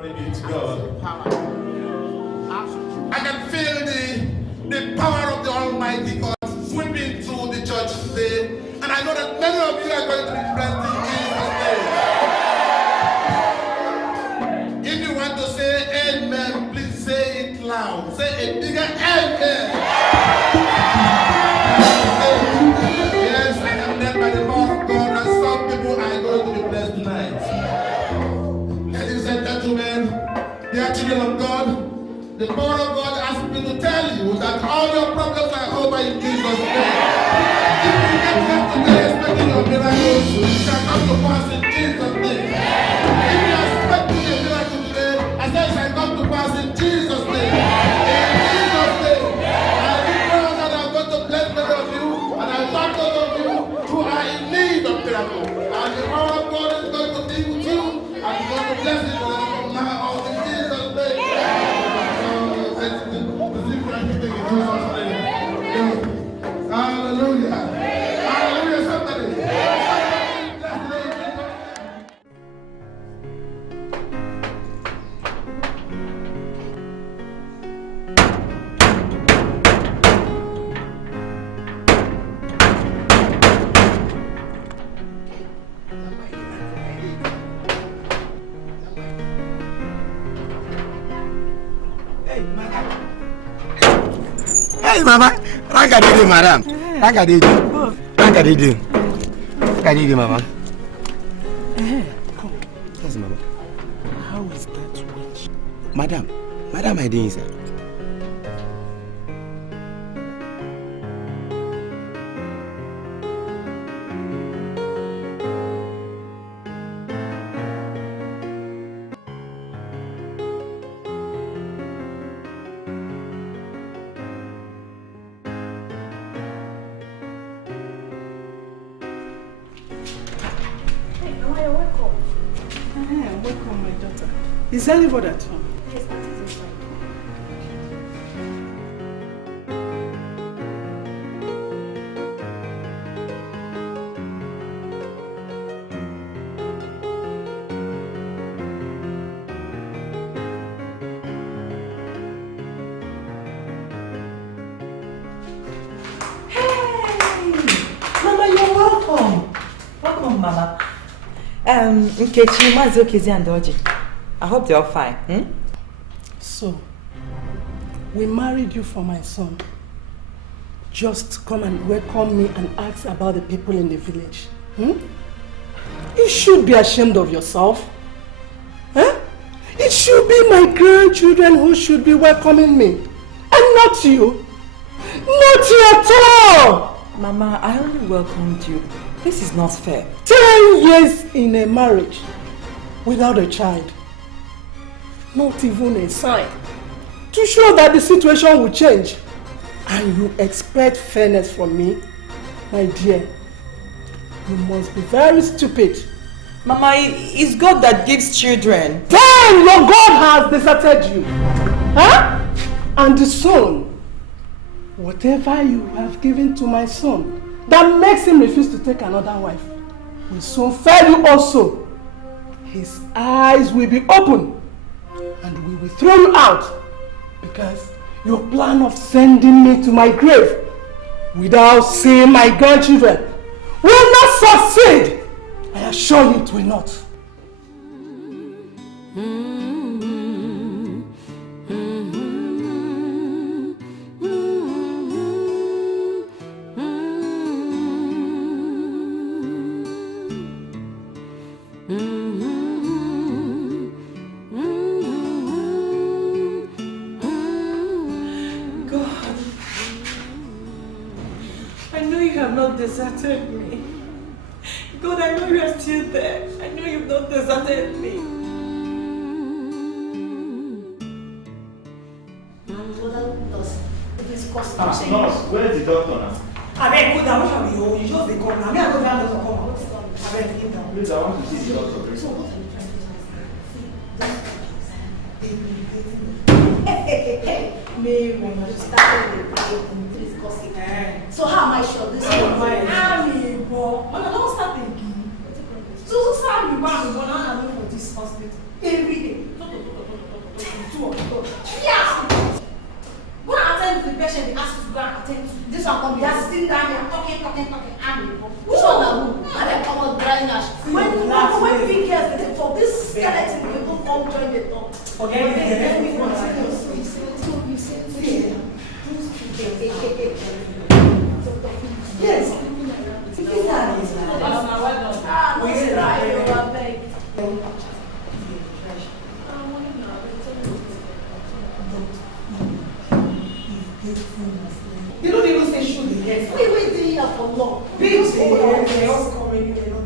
Glory be to God. I can feel the power of the Almighty God sweeping through the church today. And I know that many of you are going to be blessed in Jesus' name. If you want to say amen, please say it loud. Say a bigger amen. Yes, I am led by the power of God, and some people are going to be blessed tonight. Ladies and gentlemen, dear children of God, the power of God asks me to tell you that all your problems are over in Jesus' name. If you get here today expecting your miracles, it shall come to pass in Jesus' name. If you are expecting a miracle today, I say it shall come to pass in Jesus' name. In Jesus' name. I declare that I'm going to bless many of you, and I thank those of you who are in need of miracle. And the power of God is going to be with you, and is going to bless you from now on in Jesus' name. Hallelujah. Hallelujah, somebody. Hey, Mama. Ranka didi, madam. Ranka didi. Ranka didi. Ranka didi, Mama. Come. Yes, Mama. How is that witch? Madam, I didn't say. Welcome, my daughter. Is anybody at home? Yes, that is inside. Mama, you're welcome. Welcome, Mama. Nkechi, Mazo, Kezi, and Doji. I hope they're all fine. So, we married you for my son. Just come and welcome me and ask about the people in the village. You should be ashamed of yourself. It should be my grandchildren who should be welcoming me. And not you. Not you at all. Mama, I only welcomed you. This is not fair. 10 years in a marriage without a child. Not even a sign to show that the situation will change. And you expect fairness from me? My dear, you must be very stupid. Mama, it's God that gives children. Then your God has deserted you. And the son, whatever you have given to my son, that makes him refuse to take another wife, will soon fail you also. His eyes will be open and we will throw you out because your plan of sending me to my grave without seeing my grandchildren will not succeed. I assure you it will not. Deserted me. God, I know you are still there. I know you've not deserted me. Nurse, where is the doctor now? I beg, go down. What shall we hold? You just be gone. I mean, I go down to come out. I beg, leave down. Please, I want to see the doctor. So what are you trying to say? Mary, you started with this gossip. So how am I sure this is my don't start again. So start with one for this hospital every day. darling Ash. When big girls they talk, this skeleton will go come join the talk. Forget it. Yes. You don't even say should be yes. Wait, they here for long. Big they all come in, they know.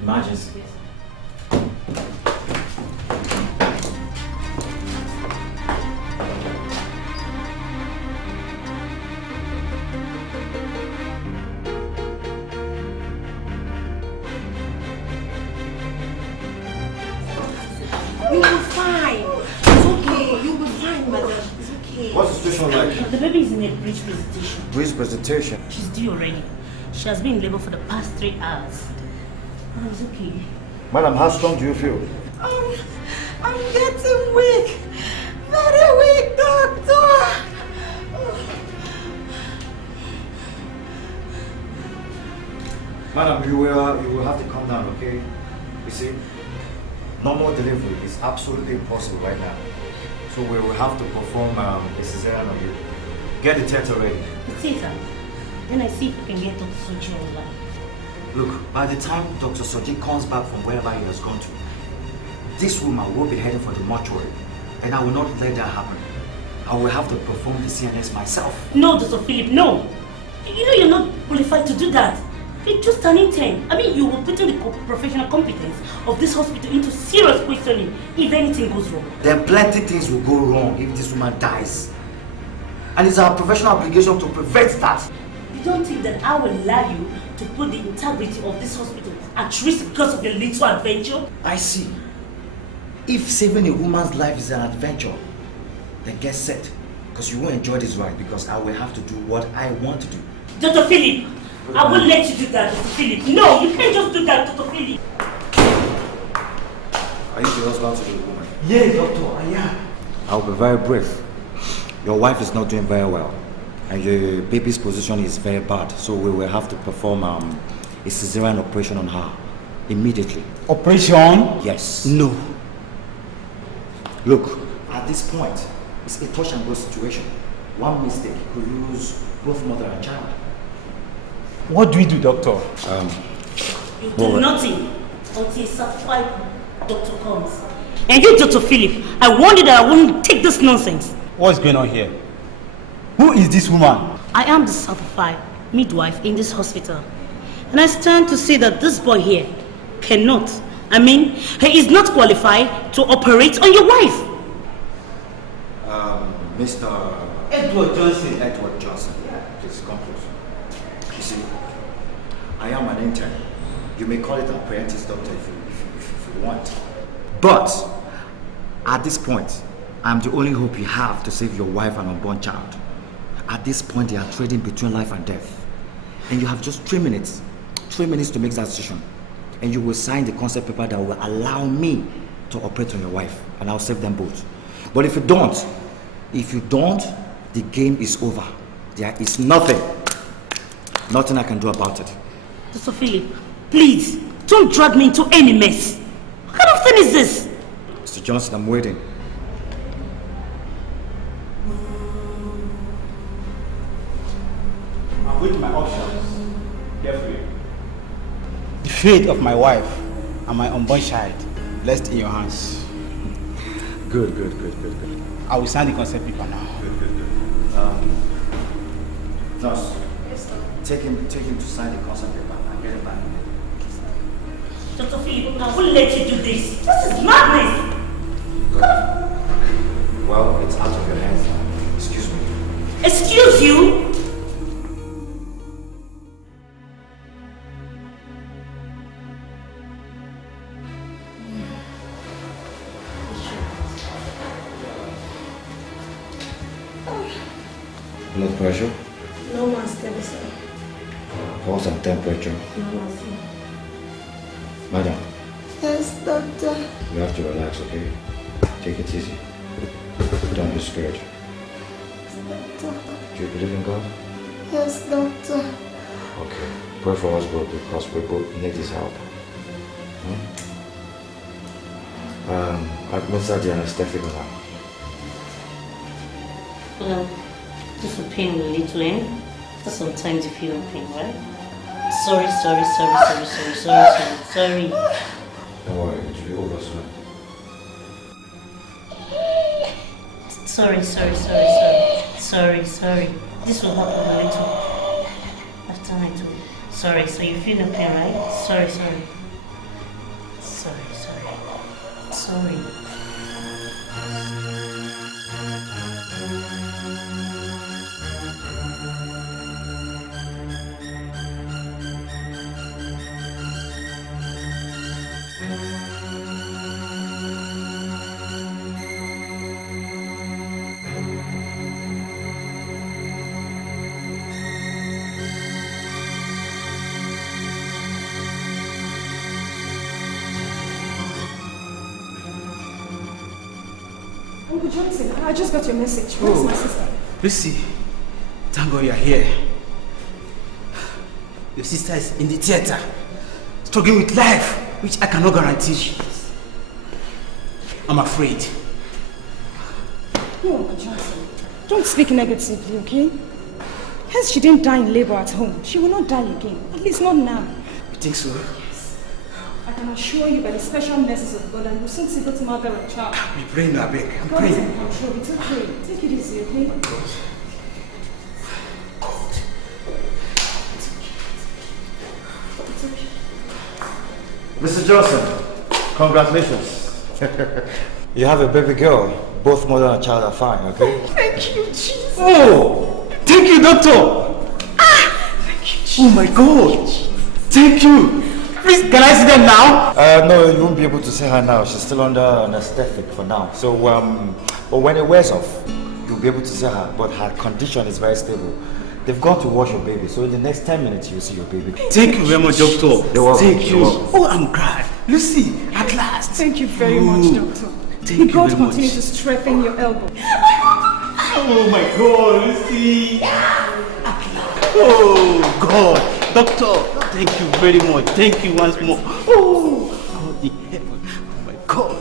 Emergency. You'll be fine. It's okay. You'll be fine, madam. It's okay. What's the situation like? The baby is in a breech presentation. Breech presentation? She's due already. She has been in labor for the past 3 hours. Oh, it's okay. Madam, how strong do you feel? I'm getting weak. Very weak, doctor. Madam, you will have to calm down, okay? You see, normal delivery is absolutely impossible right now. So we will have to perform a cesarean on you. Get the theater ready. The theater. Then I see if we can get Dr. Soji online. Look, by the time Dr. Soji comes back from wherever he has gone to, this woman will be heading for the mortuary, and I will not let that happen. I will have to perform the CNS myself. No, Dr. Philip, no. You know you're not qualified to do that. You're just an intern. I mean, you will put in the professional competence of this hospital into serious questioning if anything goes wrong. Then plenty things will go wrong if this woman dies. And it's our professional obligation to prevent that. You don't think that I will allow you to put the integrity of this hospital at risk because of your little adventure? I see. If saving a woman's life is an adventure, then get set. Because you won't enjoy this ride because I will have to do what I want to do. Dr. Philip, I won't let you do that, Dr. Philip. No, you can't just do that, Dr. Philip. Are you the husband to the woman? Yes, doctor, I am. I'll be very brief. Your wife is not doing very well. And your baby's position is very bad. So we will have to perform a cesarean operation on her immediately. Operation? Yes. No. Look, at this point, it's a touch and go situation. One mistake could lose both mother and child. What do we do, doctor? You do nothing until a certified doctor comes. And you, Dr. Philip, I warned you that I wouldn't take this nonsense. What's going on here? Who is this woman? I am the certified midwife in this hospital. And I stand to say that this boy here cannot, he is not qualified to operate on your wife. Mr. Edward Johnson. Edward Johnson. Please come close. You see, I am an intern. You may call it an apprentice doctor if you want. But at this point, I'm the only hope you have to save your wife and unborn child. At this point, they are trading between life and death. And you have just 3 minutes. 3 minutes to make that decision. And you will sign the consent paper that will allow me to operate on your wife, and I'll save them both. But if you don't, the game is over. There is nothing I can do about it. Dr. Philip, please, don't drag me into any mess. What kind of thing is this? Mr. Johnson, I'm waiting. I'm with my options. Carefully. The fate of my wife and my unborn child rests in your hands. Good. I will sign the consent paper now. Good. Nurse, take him to sign the consent paper and get him back. Dr. Philip, I won't let you do this. This is madness. Well, it's out of your hands now. Excuse me. Excuse you? Blood pressure? No more stable, sir. Pulse and temperature? No more, sir. Madam, Yes, doctor. you have to relax, okay? Take it easy. Don't be scared. Doctor. Do you believe in God? Yes, doctor. Okay. Pray for us both because we both need His help. Administer the anesthetic now. Well, this will pain a little, eh? Sometimes you feel pain, right? Sorry. Don't worry, it will be over soon. Sorry. This will happen a little after I do. Sorry, so you feel no pain, right? Sorry. Uncle Johnson, I just got your message. Where's my sister? Lucy, thank God you're here. Your sister is in the theater, struggling with life, which I cannot guarantee. I'm afraid. No, Uncle Johnson. Don't speak negatively, okay? Hence, she didn't die in labor at home. She will not die again. At least not now. You think so? I can assure you by the special mercies of God that you will soon see God's mother and child. I'm praying, I beg. I'm God is praying. in control. It's okay. Take it easy, okay? It's okay. Mr. Johnson, congratulations. You have a baby girl. Both mother and child are fine, okay? Thank you, Jesus. Oh! Thank you, doctor! Thank you, Jesus. Oh my God! Thank you! Please, can I see them now? No, you won't be able to see her now. She's still under anesthetic for now. So, but when it wears off, you'll be able to see her. But her condition is very stable. They've gone to wash your baby. So in the next 10 minutes, you'll see your baby. Thank you very much, doctor. You're welcome. Thank you. Oh, I'm glad. Lucy, at last. Thank you very much, doctor. Thank May you God very much. continue to strengthen your elbow. Oh my God, Lucy. Oh God, doctor. Thank you very much. Thank you once more. Oh, God in heaven. Oh my God.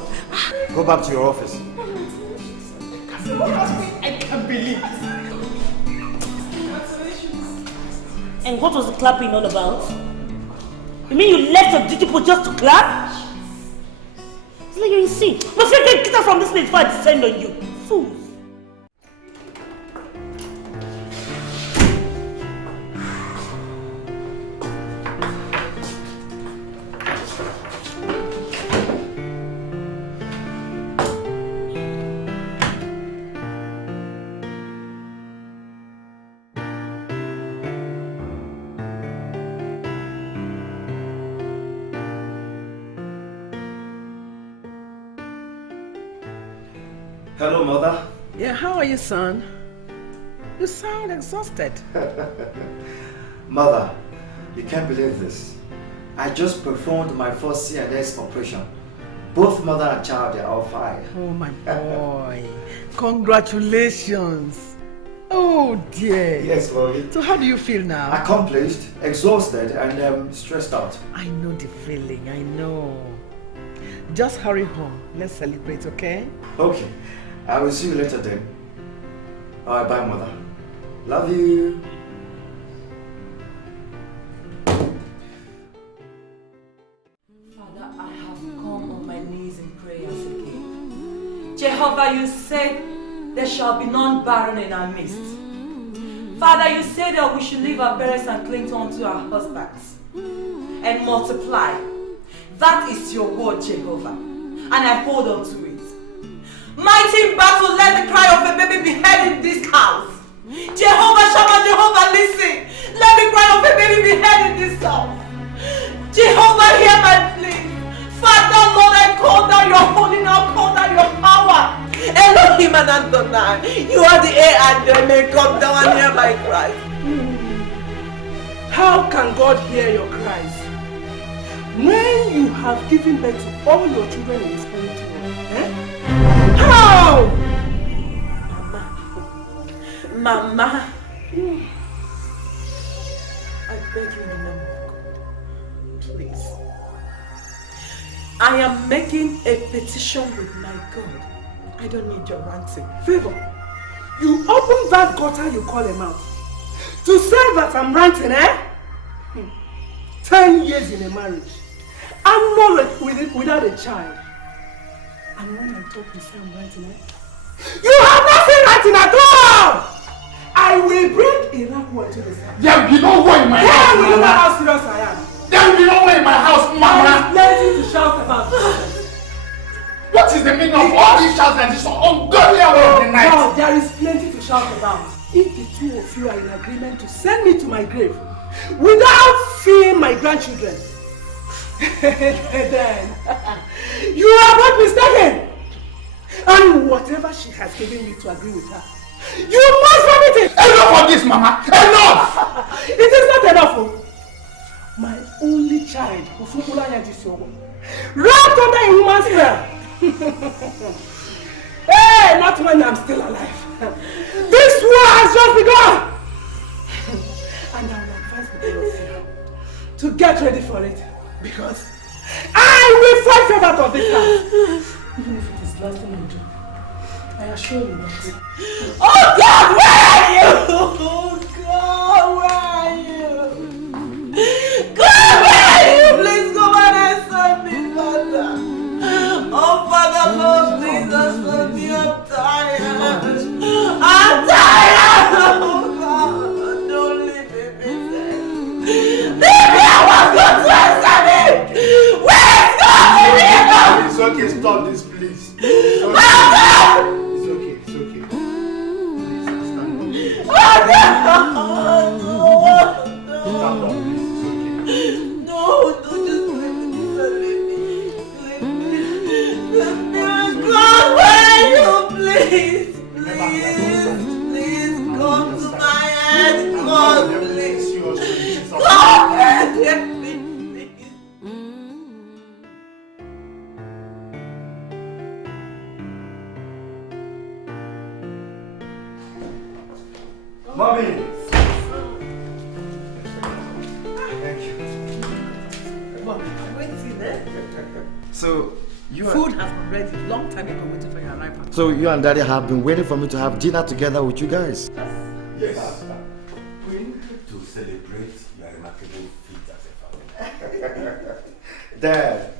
Go back to your office. I can't believe it. And what was the clapping all about? You mean you left your duty post just to clap? It's like you're insane. My friend, get out from this place before I descend on you. Fools. Hello, mother. Yeah, how are you, son? You sound exhausted. Mother, you can't believe this. I just performed my first CNS operation. Both mother and child, they are all fine. Oh my boy. Congratulations. Oh dear. Yes, mommy. So how do you feel now? Accomplished, exhausted, and stressed out. I know the feeling, I know. Just hurry home. Let's celebrate, okay? Okay. I will see you later then. Alright, bye, mother. Love you. Father, I have come on my knees in prayers again. Jehovah, you said there shall be none barren in our midst. Father, you said that we should leave our parents and cling on to our husbands and multiply. That is your word, Jehovah, and I hold on to it. Mighty in battle, let the cry of a baby be heard in this house. Jehovah Shammah, Jehovah, listen. Let the cry of a baby be heard in this house. Jehovah, hear my plea. Father, Lord, I call down your holy name, call down your power. Elohim and Adonai, you are the air and the may come down and hear my cries. How can God hear your cries when you have given birth to all your children in the spiritual world? Eh? How? Mama, I beg you in the name of God, please. I am making a petition with my God. I don't need your ranting. Favor, you open that gutter you call a mouth to say that I'm ranting, eh? 10 years in a marriage. I'm not without a child. And when I talk you say I'm ranting, eh? You have nothing ranting at all! I will bring a rap word to the side. There will be no one in my house, Mama. You know Mama. how serious I am. There will be no one in my house, Mama. Plenty to shout about. What is the meaning of all these shouts and this ungodly hour of the night? God, there is plenty to shout about. If the two of you are in agreement to send me to my grave without seeing my grandchildren, then you are not mistaken. And whatever she has given me to agree with her, you must vomit it. Enough of this, Mama. Enough! It is not enough. Oh. My only child, wrapped under a woman's spell. Hey, not when I'm still alive. This war has just begun. And I will advise the girls here to get ready for it, because I will fight favor out of this house. Even if it is last thing you do, I assure you that. Oh God, where are you? Oh God, where are you? God, where are you? Please come and answer me, Father. Oh Father, Lord, please answer me. I'm tired. I'm tired. Oh God, don't leave me. Leave me. I want God to answer me. Where is God? It's okay, stop this, please. It's okay. It's okay. Please, stand up. Oh no. Stand up, please. It's okay. No, don't just leave me. Leave me. God, where are you? Please. Please come to my head. God, please. God, please. Mommy! Thank you. Mom, I'm waiting, eh? So, Food has been ready long time ago, waiting for your arrival. So you and Daddy have been waiting for me to have dinner together with you guys? Yes. Queen, to celebrate your remarkable feat as a family. Dad.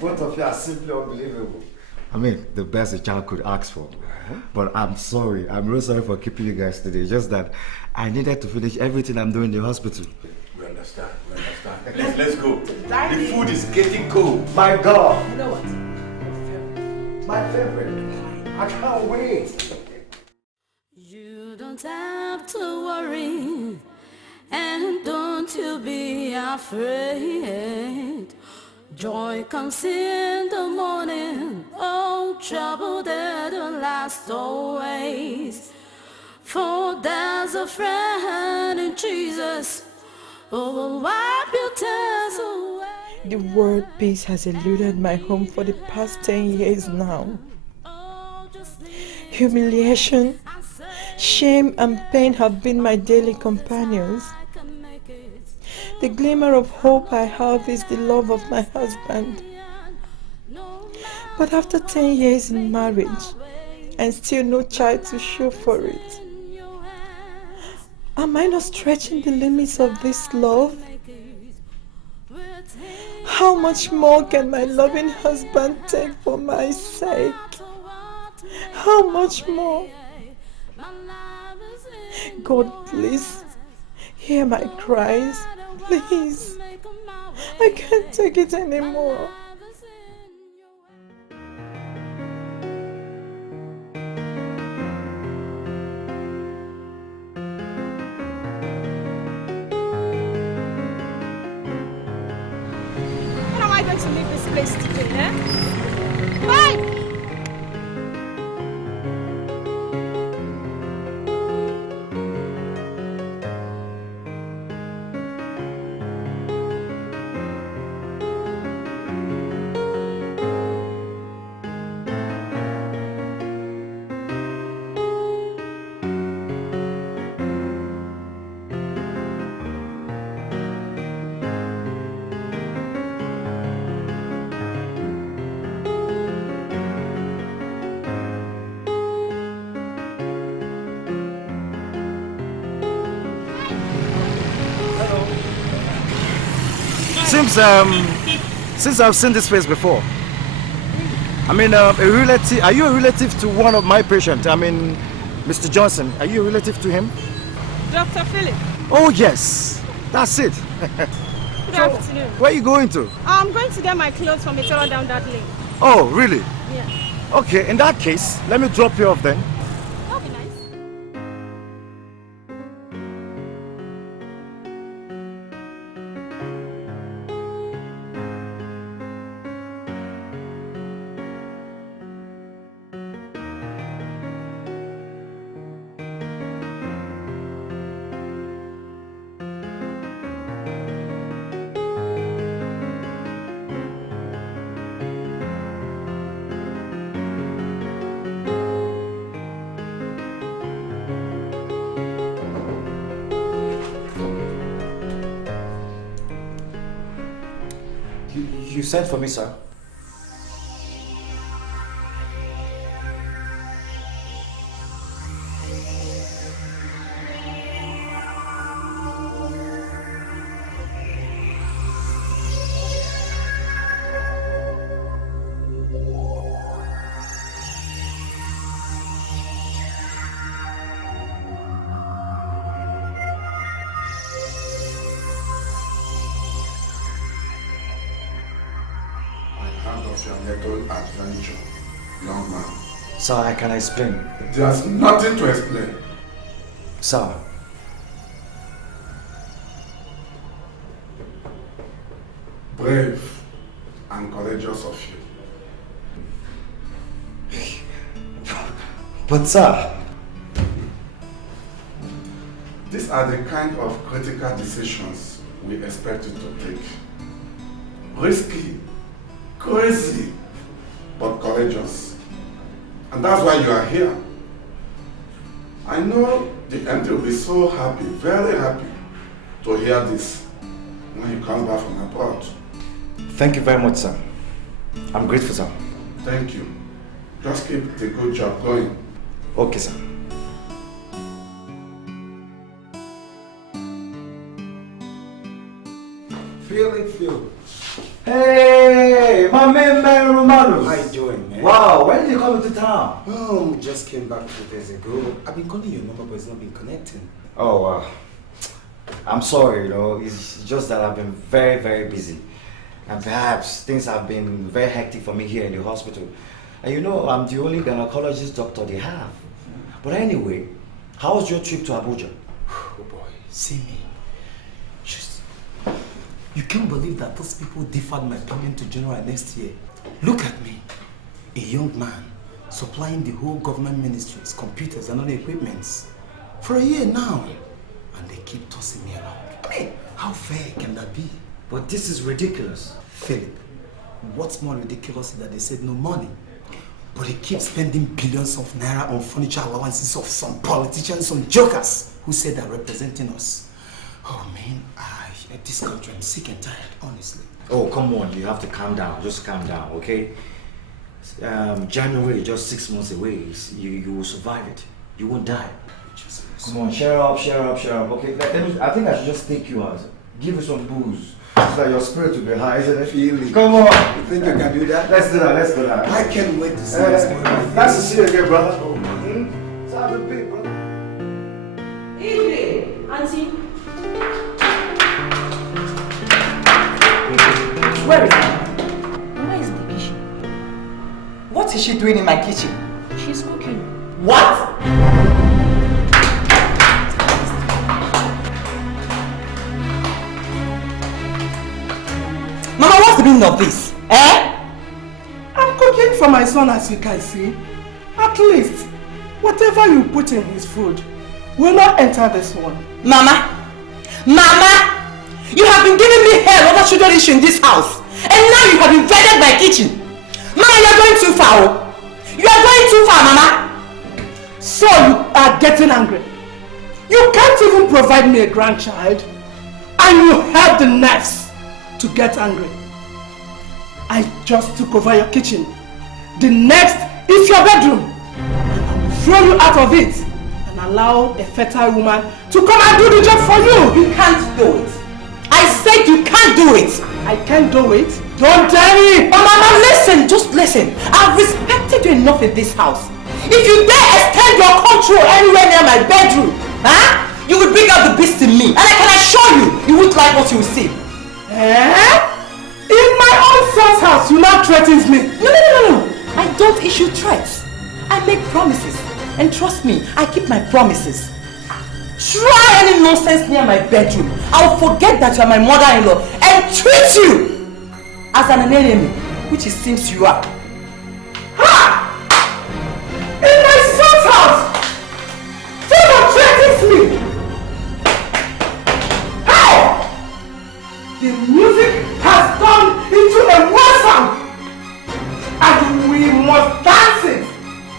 Both of you are simply unbelievable. I mean, the best a child could ask for. But I'm sorry. I'm really sorry for keeping you guys today. Just that I needed to finish everything I'm doing in the hospital. We understand. Please, let's go. The food is getting cold. My God. You know what? Your favorite. My favorite. I can't wait. You don't have to worry, and don't you be afraid. Joy comes in the morning, oh trouble that will last always. For there's a friend in Jesus who will wipe your tears away. The word peace has eluded my home for the past 10 years now. Humiliation, shame and pain have been my daily companions. The glimmer of hope I have is the love of my husband. But after 10 years in marriage, and still no child to show for it, am I not stretching the limits of this love? How much more can my loving husband take for my sake? How much more? God, please, hear my cries. Please, I can't take it anymore. When am I going to leave this place today, eh? Bye! Since I've seen this face before. I mean, a relative. Are you a relative to one of my patients? I mean, Mr. Johnson. Are you a relative to him? Dr. Philip. Oh yes, that's it. Good afternoon. Where are you going to? I'm going to get my clothes from a tailor down that lane. Oh, really? Yeah. Okay, in that case, let me drop you off then. That'll be nice. You sent for me, sir. Adventure, young man. Sir, I can explain. There's nothing to explain. Sir. Brave and courageous of you. But sir. These are the kind of critical decisions we expect you to take. Risky, crazy, but courageous. And that's why you are here. I know the MD will be so happy, very happy, to hear this when you come back from abroad. Thank you very much, sir. I'm grateful, sir. Thank you. Just keep the good job going. Okay, sir. Feel it, feel. Hey, my man Romano. How you doing, man? Wow, when did you come into town? Just came back 2 days ago. I've been calling your number, but it's not been connecting. Oh, wow. I'm sorry, you know, it's just that I've been very, very busy. And perhaps things have been very hectic for me here in the hospital. And you know, I'm the only gynecologist doctor they have. But anyway, how was your trip to Abuja? Oh boy, see me. You can't believe that those people deferred my payment to January next year. Look at me, a young man supplying the whole government ministries, computers and other equipments for a year now. And they keep tossing me around. I mean, how fair can that be? But this is ridiculous. Philip, what's more ridiculous is that they said no money. But they keep spending billions of naira on furniture allowances of some politicians, some jokers who said they're representing us. Oh man, this country, I'm sick and tired, honestly. Oh, come on, you have to calm down. Just calm down, okay? January is just 6 months away. You will survive it. You won't die. Come on, share up. Okay, I think I should just take you out. Give you some booze. So that your spirit will be high, isn't it? Really? Come on. You think you can do that? Let's do that. I can't wait to see this movie. Nice to see you again, brother. So have a big brother. Evening, Auntie. Where is Mama? Mama is in the kitchen. What is she doing in my kitchen? She's cooking. What? Mama, what's the meaning of this? Eh? I'm cooking for my son, as you can see. At least, whatever you put in his food will not enter this one. Mama! You have been giving me hell over children issue in this house. And now you have invaded my kitchen. Mama, you are going too far. You are going too far, Mama. So you are getting angry. You can't even provide me a grandchild. And you have the nerves to get angry. I just took over your kitchen. The next is your bedroom. And I will throw you out of it and allow a fertile woman to come and do the job for you. You can't do it. I said you can't do it. I can't do it. Don't tell me. Oh, Mama, listen. Just listen. I've respected you enough in this house. If you dare extend your control anywhere near my bedroom, you will bring out the beast in me. And I can assure you, you won't like what you will see. In my own son's house, you now threatens me. No. I don't issue threats. I make promises. And trust me, I keep my promises. Try any nonsense near my bedroom. I'll forget that you are my mother-in-law and treat you as an enemy, which it seems you are. Ha! In my son's house! Someone threatens me! Hey! The music has turned into a war sound, and we must dance it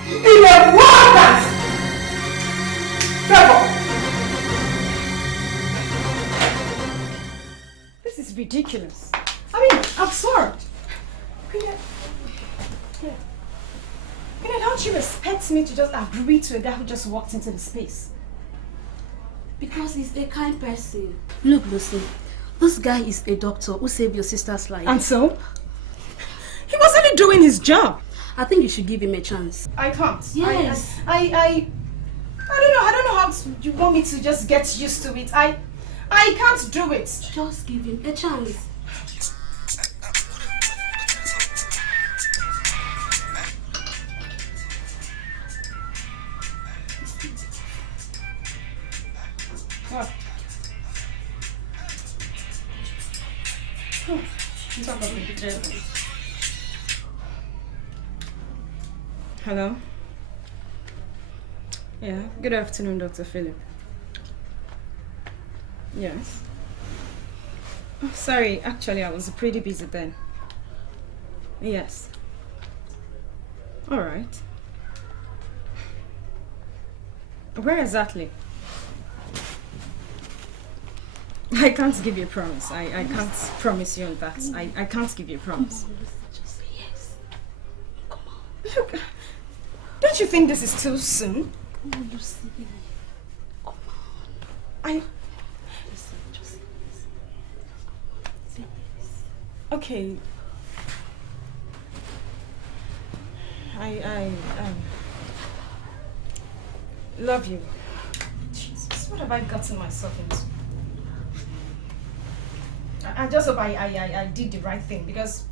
in a war dance. Therefore, This is ridiculous. I mean, absurd. Don't you expect me to just agree to a guy who just walked into the space? Because he's a kind person. Look, Lucy, this guy is a doctor who saved your sister's life. And so? He was only doing his job. I think you should give him a chance. I can't. Yes. I don't know how you want me to just get used to it. I can't do it. Just give him a chance. Hello? Yeah, good afternoon, Dr. Philip. Yes. Oh, sorry, actually I was pretty busy then. Yes. Alright. Where exactly? I can't give you a promise. I can't promise you on that. I can't give you a promise. Just say yes. Come on. Look, don't you think this is too soon? Come on, Lucy. Come on. Just say yes. Say yes. Okay. I love you. Jesus, what have I gotten myself into? I just hope I did the right thing because...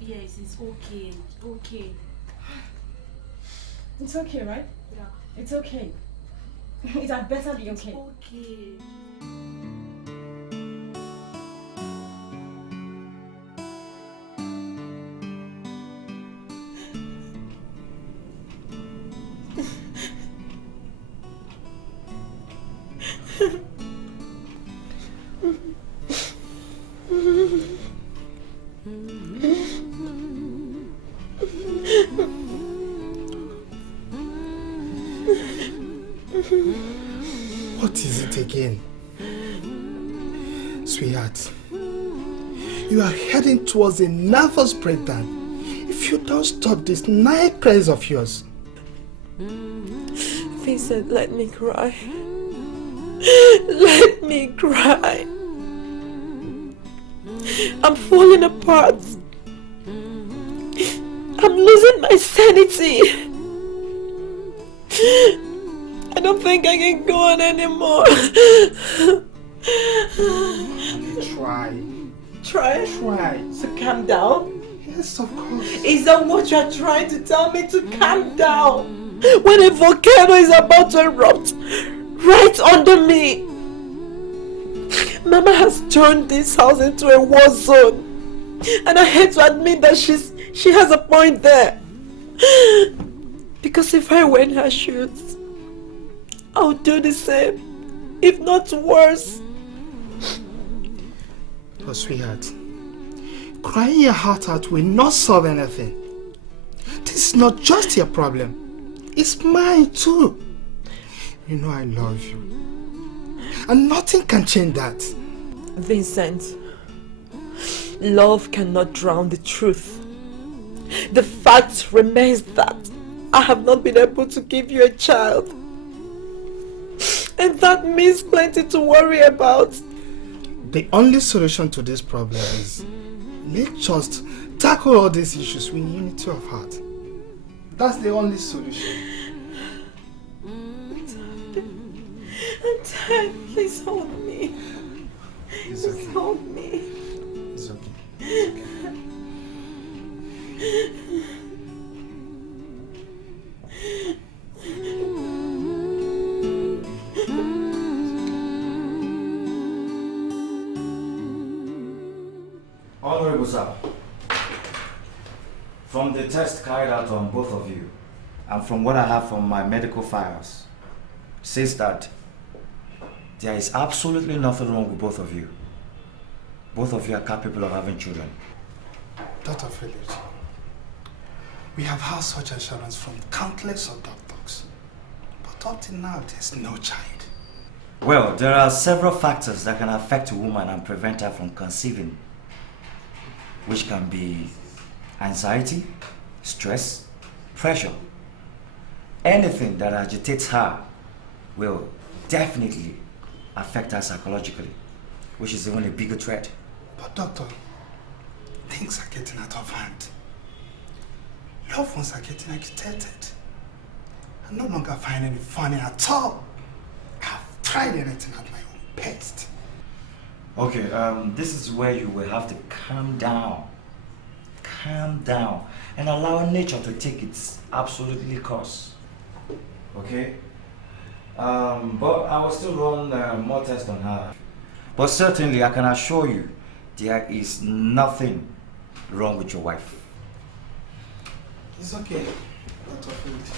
Yes, it's okay. Okay. It's okay, right? Yeah. It's okay. It had better be okay. It's okay. What is it again? Sweetheart, you are heading towards a nervous breakdown if you don't stop this night cries of yours. Vincent, let me cry. Let me cry. I'm falling apart. I'm losing my sanity. I don't think I can go on anymore. Try. Try? Try. So calm down? Yes, of course. Is that what you're trying to tell me, to calm down? When a volcano is about to erupt right under me. Mama has turned this house into a war zone. And I hate to admit that she has a point there. Because if I were in her shoes, I would do the same, if not worse. But sweetheart, crying your heart out will not solve anything. This is not just your problem. It's mine too. You know I love you. And nothing can change that. Vincent, love cannot drown the truth. The fact remains that I have not been able to give you a child. And that means plenty to worry about. The only solution to this problem is let's just tackle all these issues with unity of heart. That's the only solution. I'm tired. Please hold me. It's okay. Please hold me. It's okay. Honorable sir, from the test carried out on both of you, and from what I have from my medical files, says that there is absolutely nothing wrong with both of you. Both of you are capable of having children. Dr. Phillips, we have had such assurance from countless of doctors, but up till now there's no child. Well, there are several factors that can affect a woman and prevent her from conceiving, which can be anxiety, stress, pressure. Anything that agitates her will definitely affect her psychologically, which is even a bigger threat. But doctor, things are getting out of hand. Loved ones are getting agitated. I no longer find any funny at all. I've tried anything at my own best. Okay, this is where you will have to calm down. Calm down and allow nature to take its absolutely course. Okay? But I will still run more tests on her. But certainly I can assure you there is nothing wrong with your wife. It's okay. Dr. Phillips.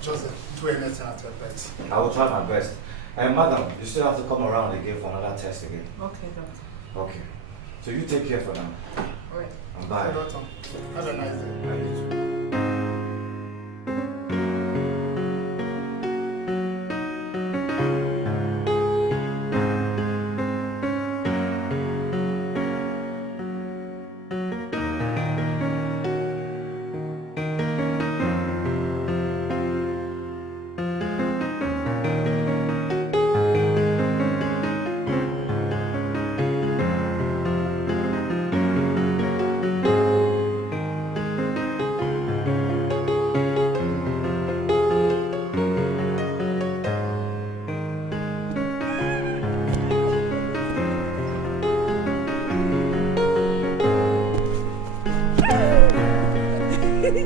Joseph, do anything at your best. I will try my best. And madam, you still have to come around again for another test again. Okay, doctor. Okay. So you take care for now. Alright. And bye. Okay, doctor. Have a nice day.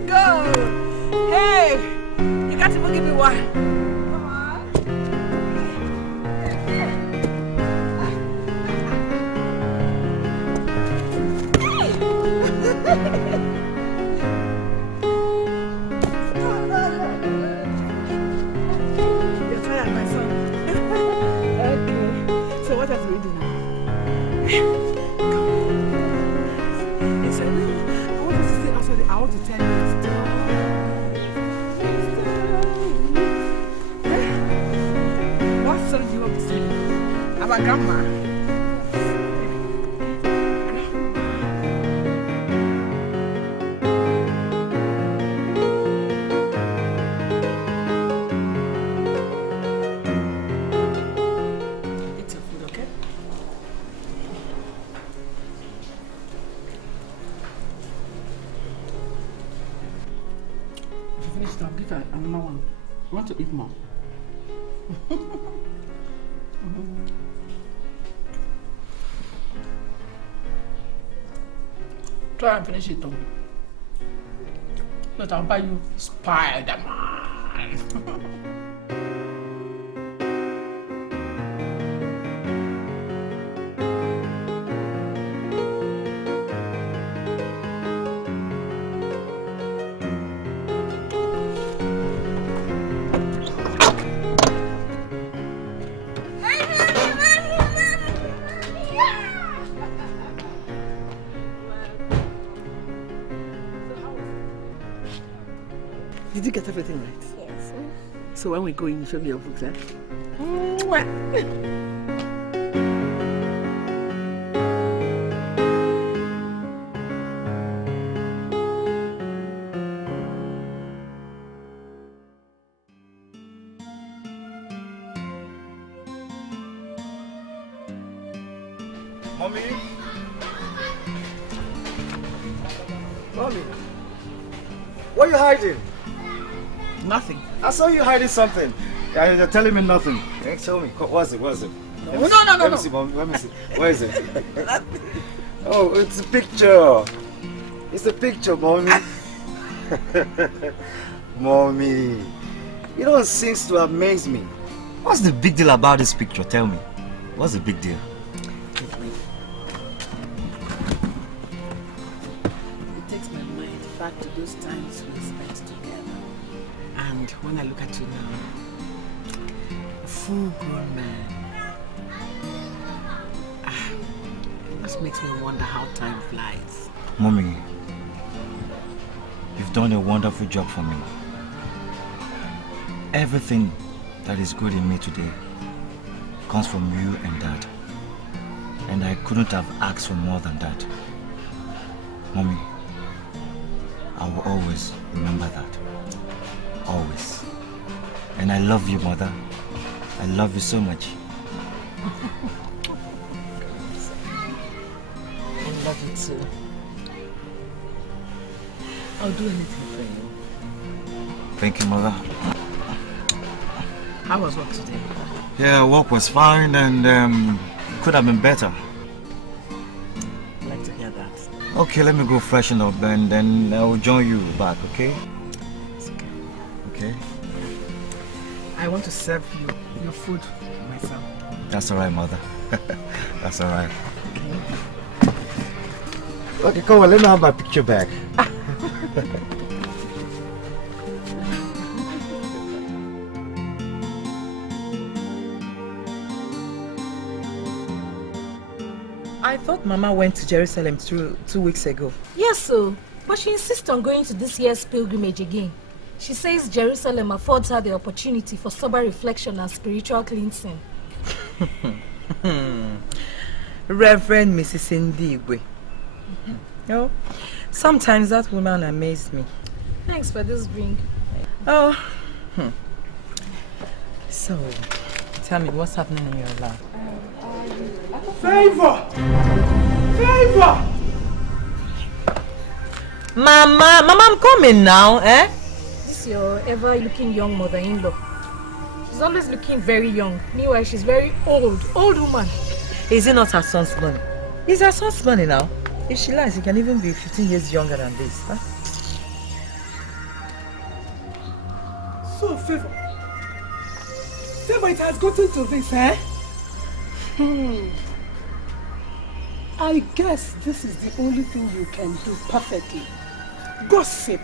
Go! Hey! You got to forgive me one. Come on. You're tired, my son. Okay. So what else do we do now? He said, no, I want us to stay outside. I want to tell you. story do you want to say? Our grandma. Eat your food, okay? If you finish it, I'll give her another one. You want to eat more? Try and finish it though. But I'll buy you Spider-Man. Did you get everything right? Yes. So when we go in, you show me your books, eh? Mommy? Mommy? What are you hiding? Nothing. I saw you hiding something. You're telling me nothing. Hey, show me. What is it? What is it? No. Let me see, Mommy. Let me see. What is it? Oh, it's a picture. It's a picture, Mommy. Mommy, you don't seem to amaze me. What's the big deal about this picture? Tell me. What's the big deal? It takes my mind back to those times we spent together. And when I look at you now, a full-grown man, that makes me wonder how time flies. Mommy, you've done a wonderful job for me. Everything that is good in me today comes from you and Dad. And I couldn't have asked for more than that. Mommy, I will always remember that. Always. And I love you, Mother. I love you so much. I love you too. I'll do anything for you. Thank you, Mother. How was work today? Yeah, work was fine and could have been better. I'd like to hear that. Okay, let me go freshen up and then I will join you back, okay? It's okay. Okay? I want to serve you your food myself. That's alright, Mother. That's alright. Okay, come on, let me have my picture back. I thought Mama went to Jerusalem 2 weeks ago. Yes, so. But she insists on going to this year's pilgrimage again. She says Jerusalem affords her the opportunity for sober reflection and spiritual cleansing. Reverend Mrs. Ndigwe. Oh, sometimes that woman amazed me. Thanks for this drink. Oh. So, tell me, what's happening in your life? Favor! Favor! Mama, I'm coming now, eh? This is your ever-looking young mother-in-law. She's always looking very young. Meanwhile, she's very old woman. Is it not her son's money? It's her son's money now. If she lies, he can even be 15 years younger than this, huh? So, Favor, it has gotten to this, eh? I guess this is the only thing you can do perfectly. Gossip.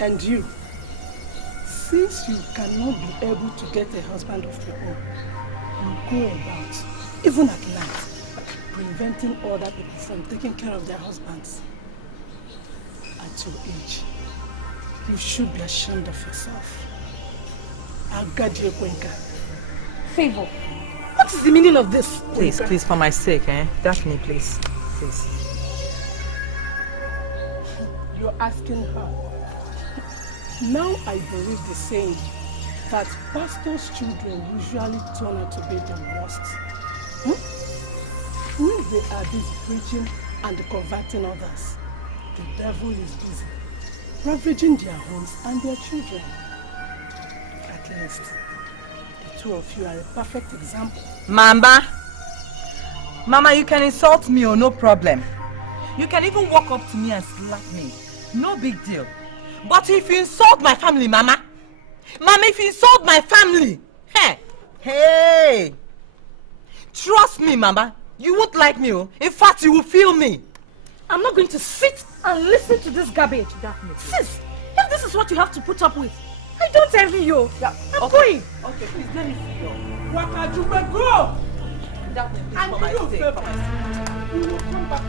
And you, since you cannot be able to get a husband of your own, you go about, even at night, preventing other people from taking care of their husbands. At your age, you should be ashamed of yourself. Agaji Ekwenka. Favor. What is the meaning of this? Please, please, for my sake, Daphne, please. Please. You're asking her. Now I believe the saying that pastors' children usually turn out to be the worst. When they are busy preaching and converting others, the devil is busy ravaging their homes and their children. At least, the two of you are a perfect example. Mama, you can insult me or no problem. You can even walk up to me and slap me. No big deal. But if you insult my family, Mama, if you insult my family, hey, trust me, Mama, you won't like me. In fact, you will feel me. I'm not going to sit and listen to this garbage, Daphne. Sis, if this is what you have to put up with, I don't envy you. Yeah, I'm going. Okay, please, let me see you. Wakajube, go! Daphne, please, And for my you, sake. Favor, you will come back.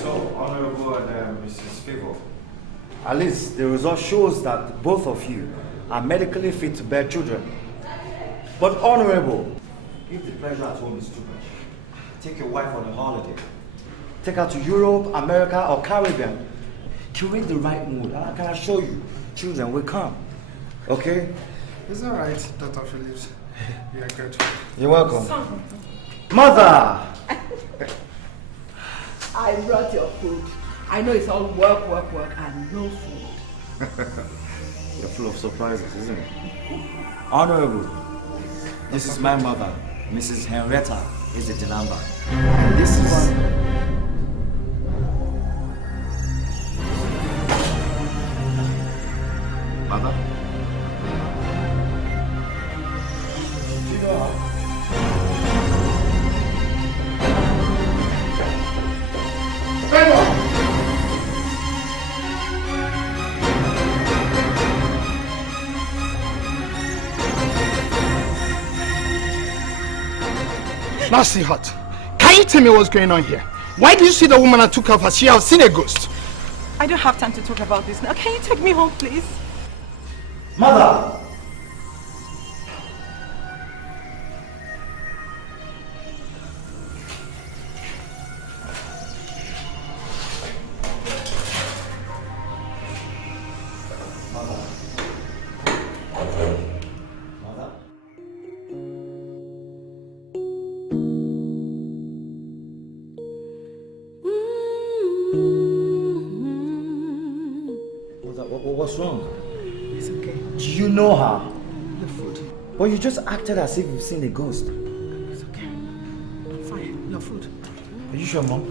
So, Honorable Mrs. Favor, at least the result shows that both of you are medically fit to bear children. But Honorable, if the pleasure at home is too much, take your wife on a holiday. Take her to Europe, America, or Caribbean. Curate the right mood, and I can assure you, children will come. Okay? It's all right, Dr. Phillips. You are good. You're welcome. Mother! I brought your food. I know it's all work, and no food. You're full of surprises, isn't it? Honorable, this is my mother, Mrs. Henrietta Ezetinamba. And this is... Mother? Do you know her? Now see hot. Can you tell me what's going on here? Why do you see the woman I took off as she has seen a ghost? I don't have time to talk about this now. Can you take me home, please? Mother! What's wrong? It's okay. Do you know her? The food. But you just acted as if you've seen a ghost. It's okay. I'm fine. Your food. Are you sure, Mom?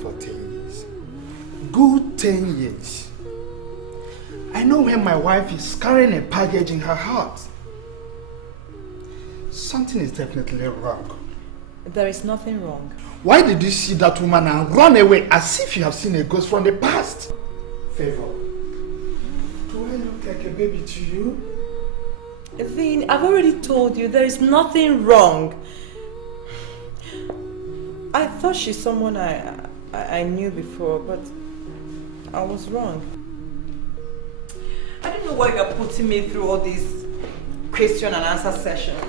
For 10 years. Good 10 years. I know when my wife is carrying a package in her heart. Something is definitely wrong. There is nothing wrong. Why did you see that woman and run away as if you have seen a ghost from the past? Favor, do I look like a baby to you? Vin, I've already told you there is nothing wrong. I thought she's someone I knew before, but I was wrong. I don't know why you're putting me through all these question and answer sessions.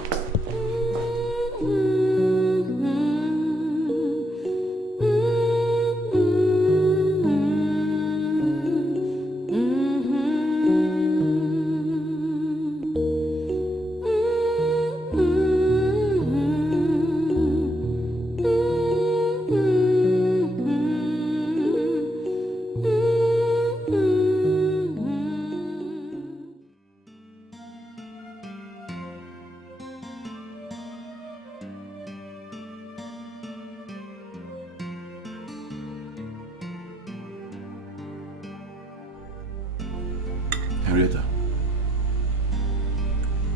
Henrietta,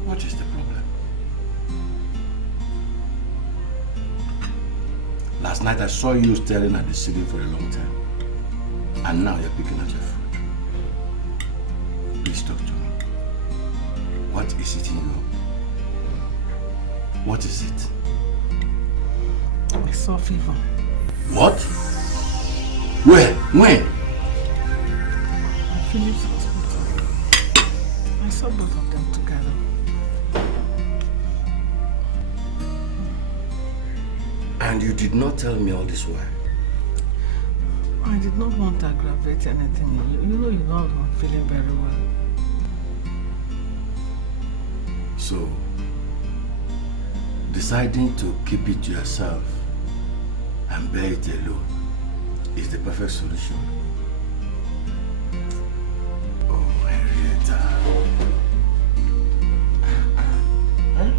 what is the problem? Last night I saw you staring at the ceiling for a long time. And now you're picking at your food. Please talk to me. What is it in you? What is it? I saw fever. What? Where? When? At Philip's hospital. I saw both of them together. And you did not tell me all this while? I did not want to aggravate anything. You know you're not feeling very well. So, deciding to keep it to yourself and bear it alone is the perfect solution. Oh, Henrietta. Huh?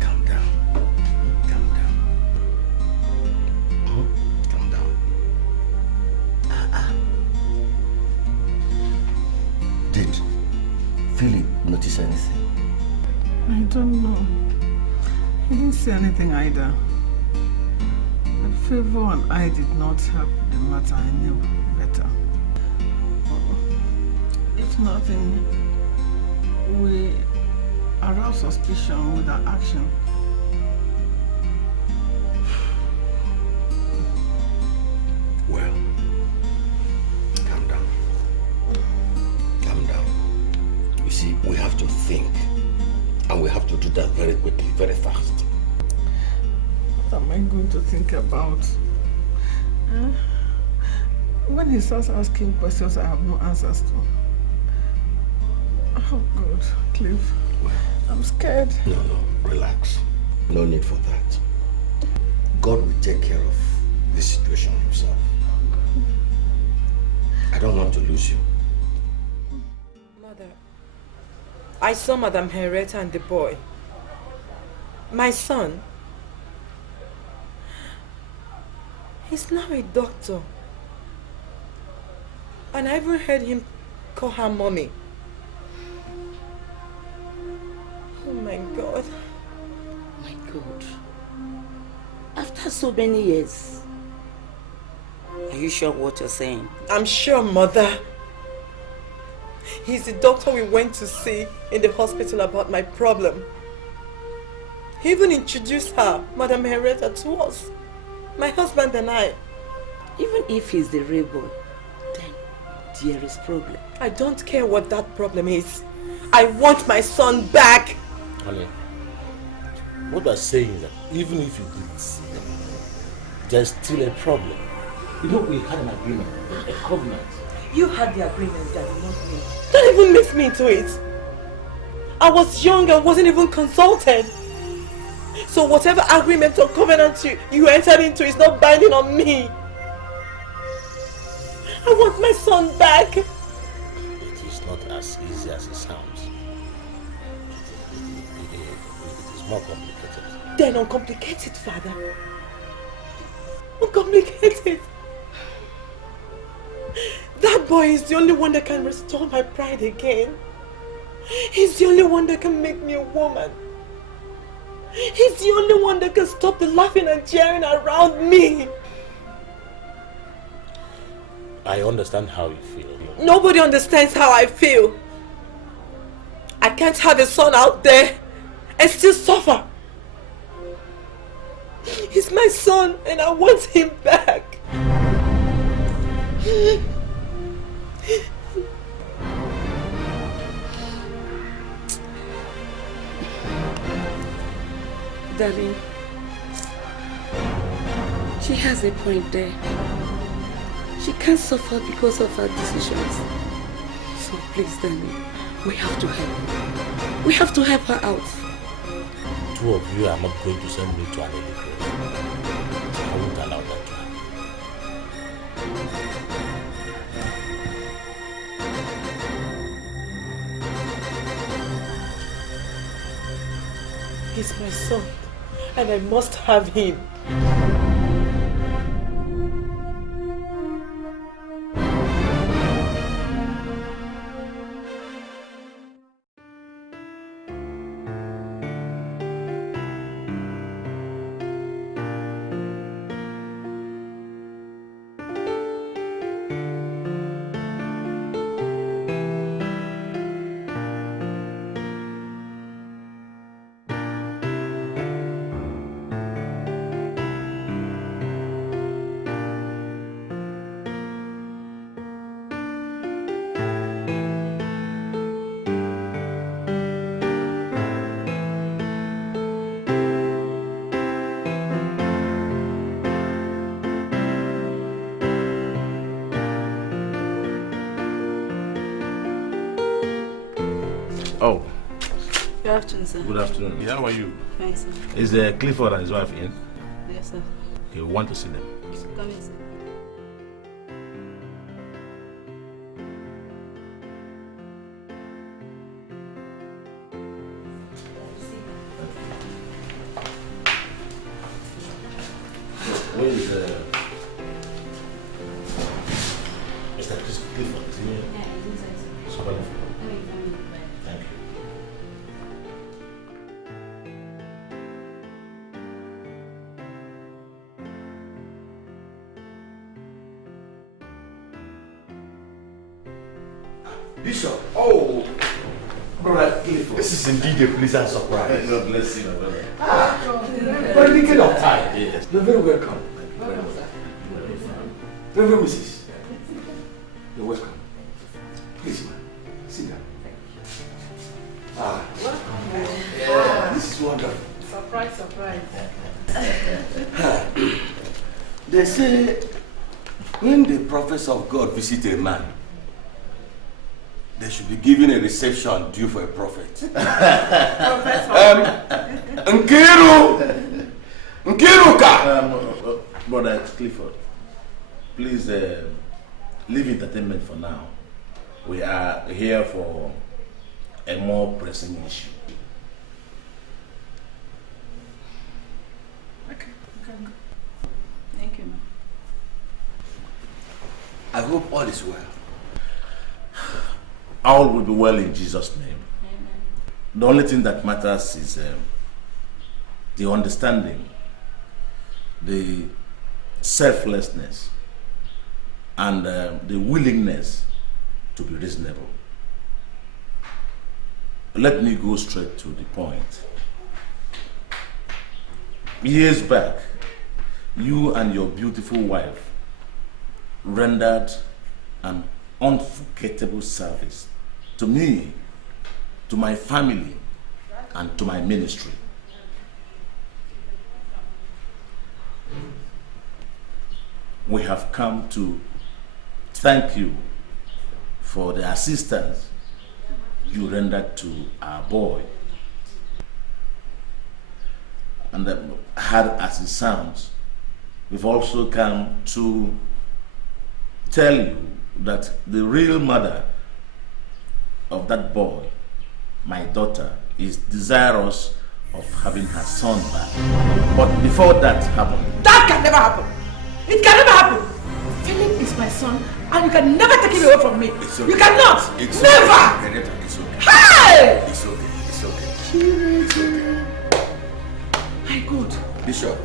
Calm down. Calm down. Oh, calm down. Did Philip notice anything? I don't know. He didn't say anything either. The fever and I did not help the matter. I knew better. If nothing, we arouse suspicion with our action. Well, calm down. Calm down. You see, we have to think. And we have to do that very quickly, very fast. What am I going to think about? When he starts asking questions I have no answers to. Oh God, Cliff. Well, I'm scared. No, relax. No need for that. God will take care of this situation himself. I don't want to lose you. Mother, I saw Madame Henrietta and the boy. My son. He's now a doctor. And I even heard him call her mommy. Oh my God. My God. After so many years. Are you sure what you're saying? I'm sure, Mother. He's the doctor we went to see in the hospital about my problem. He even introduced her, Madame Henrietta, to us. My husband and I. Even if he's the real boy, then there is problem. I don't care what that problem is. I want my son back. Honey, what we're saying is that even if you didn't see them, there's still a problem. You know, we had an agreement, a covenant. You had the agreement, Daddy, not me. Don't even mix me into it. I was young and wasn't even consulted. So whatever agreement or covenant you entered into is not binding on me. I want my son back. It is not as easy as it sounds. It is more complicated. Then uncomplicated, Father. Uncomplicated. That boy is the only one that can restore my pride again. He's the only one that can make me a woman. He's the only one that can stop the laughing and jeering around me. I understand how you feel. Nobody understands how I feel. I can't have a son out there and still suffer. He's my son and I want him back. Darling, she has a point there. She can't suffer because of her decisions. So please, darling, we have to help her. We have to help her out. Two of you are not going to send me to an education. I won't allow that to happen. He's my son, and I must have him. Oh. Good afternoon, sir. Good afternoon. Yeah, how are you? Fine, sir. Is Clifford and his wife in? Yes, sir. Okay, we want to see them. Come in, sir. Where is Mr. Clifford? Is he here? Yeah, he's inside, sir. So wonderful. Thank you. Bishop, oh, brother Clifford. This is indeed a pleasant surprise. God bless you, brother. For a decade of time. Yes. You're very welcome. Reverend Mrs. You're welcome. Please, man, sit down. Yeah, this is wonderful. Surprise, surprise. They say when the prophets of God visit a man, they should be given a reception due for a prophet. Nkiruka! Brother Clifford, please leave entertainment for now. We are here for a more pressing issue. Okay, thank you, ma'am. I hope all is well. All will be well in Jesus' name. Amen. The only thing that matters is the understanding, the selflessness, and the willingness to be reasonable. Let me go straight to the point. Years back, you and your beautiful wife rendered an unforgettable service to me, to my family, and to my ministry. We have come to thank you for the assistance you rendered to our boy. And hard as it sounds, we've also come to tell you that the real mother of that boy, my daughter, is desirous of having her son back. But before that happened... That can never happen! It can never happen! Philip is my son, and you can never take him away from me. It's okay. You cannot! It's Never! Okay. It's okay. Hey! It's okay. It's okay. It's okay. My God. Bishop,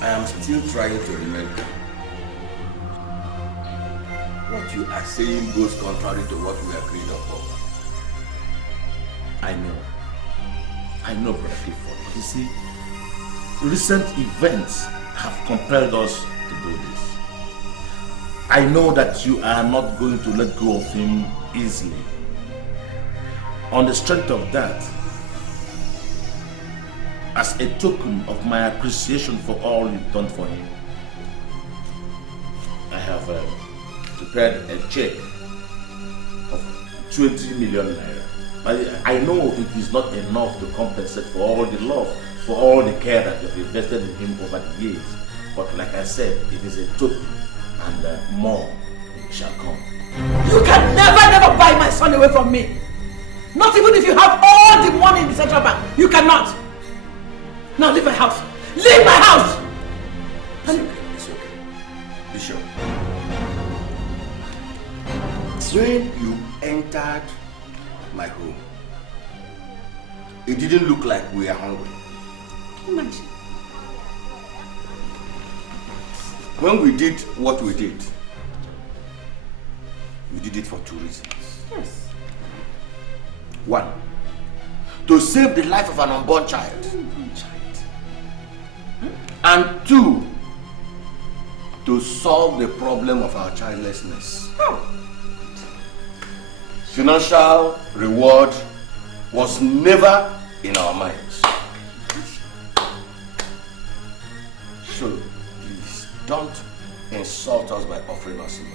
I am still trying to remember. What you are saying goes contrary to what we agreed upon. I know, Brother Clifford. But you see, recent events have compelled us to do this. I know that you are not going to let go of him easily. On the strength of that, as a token of my appreciation for all you've done for him, I have prepared a check of 20 million naira. But I know it is not enough to compensate for all the love, for all the care that you have invested in him over the years. But like I said, it is a token, and more shall come. You can never buy my son away from me. Not even if you have all the money in the central bank. You cannot. Now leave my house. Leave my house! It's okay. Bishop, when you entered my home, it didn't look like we are hungry. Imagine. When we did what we did it for two reasons. Yes. One, to save the life of an unborn child. And two, to solve the problem of our childlessness. Financial reward was never in our minds. So please don't insult us by offering us money.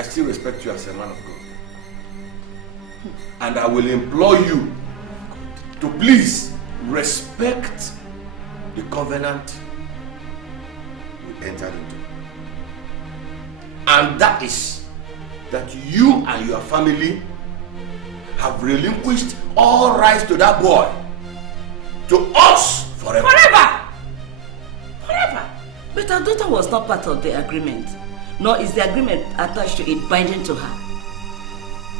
I still respect you as a man of God. And I will implore you to please respect the covenant we entered into. And that is that you and your family have relinquished all rights to that boy to us forever. Forever! Forever! But our daughter was not part of the agreement, nor is the agreement attached to it binding to her.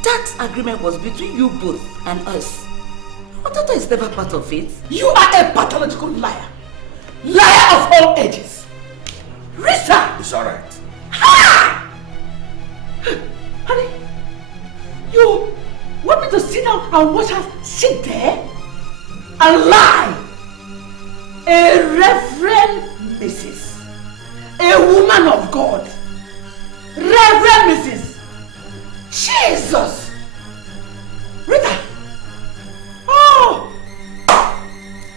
That agreement was between you both and us. Our daughter is never part of it. You are a pathological liar. Liar of all ages. Rita! It's alright. Ha! Honey, you want me to sit down and watch her sit there and lie? A reverend Mrs. A woman of God. Reverend Mrs. Jesus! Rita! Oh!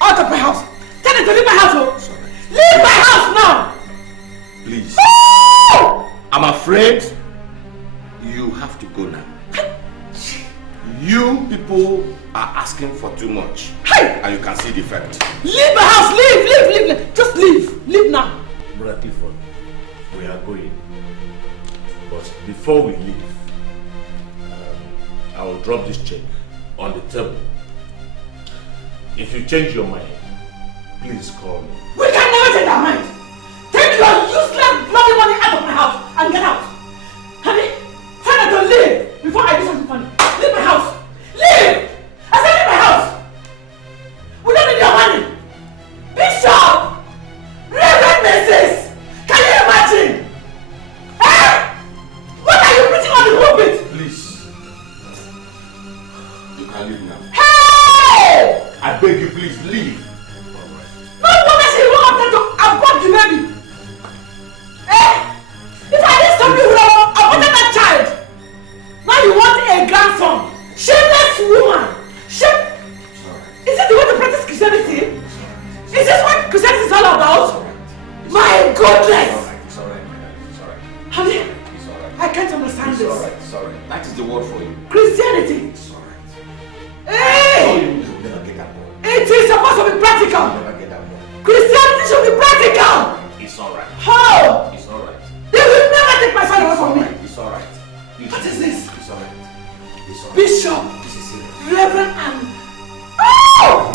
Out of my house! Tell them to leave my house! Oh. Leave my house now! Please. Oh! I'm afraid you have to go now. You people are asking for too much. Hey! And you can see the effect. Leave my house! Leave! Just leave! Leave now! Brother Clifford, we are going. But before we leave, I will drop this check on the table. If you change your mind, please call me. We can never change our mind! Take your useless bloody money out of my house and get out! Honey, tell them to leave before I do something funny. Leave my house! Leave! I said leave my house! We don't need your money! Bishop! Reverend Mrs. Can you imagine? Eh? What are you preaching on the pulpit? Please. You can leave now. Hey! I beg you, please leave. No wonder she wanted to abort the baby! Eh? If I didn't stop you, would have aborted that child! Now you want a grandson! Shameless woman! Is it the way to practice Christianity? Is this what Christianity is all about? My goodness! It's alright, my darling. It's alright. Honey, It's alright. I can't understand It's this. alright. It's alright. That is the word for you. Christianity! It's alright. Hey! You will never get that boy. It is supposed to be practical! You will never get that boy. Christianity should be practical! It's alright. How? It's alright. They will never take my son away from me! It's alright. What is this? It's alright. It's alright. Bishop! This is serious. Reverend and... Oh!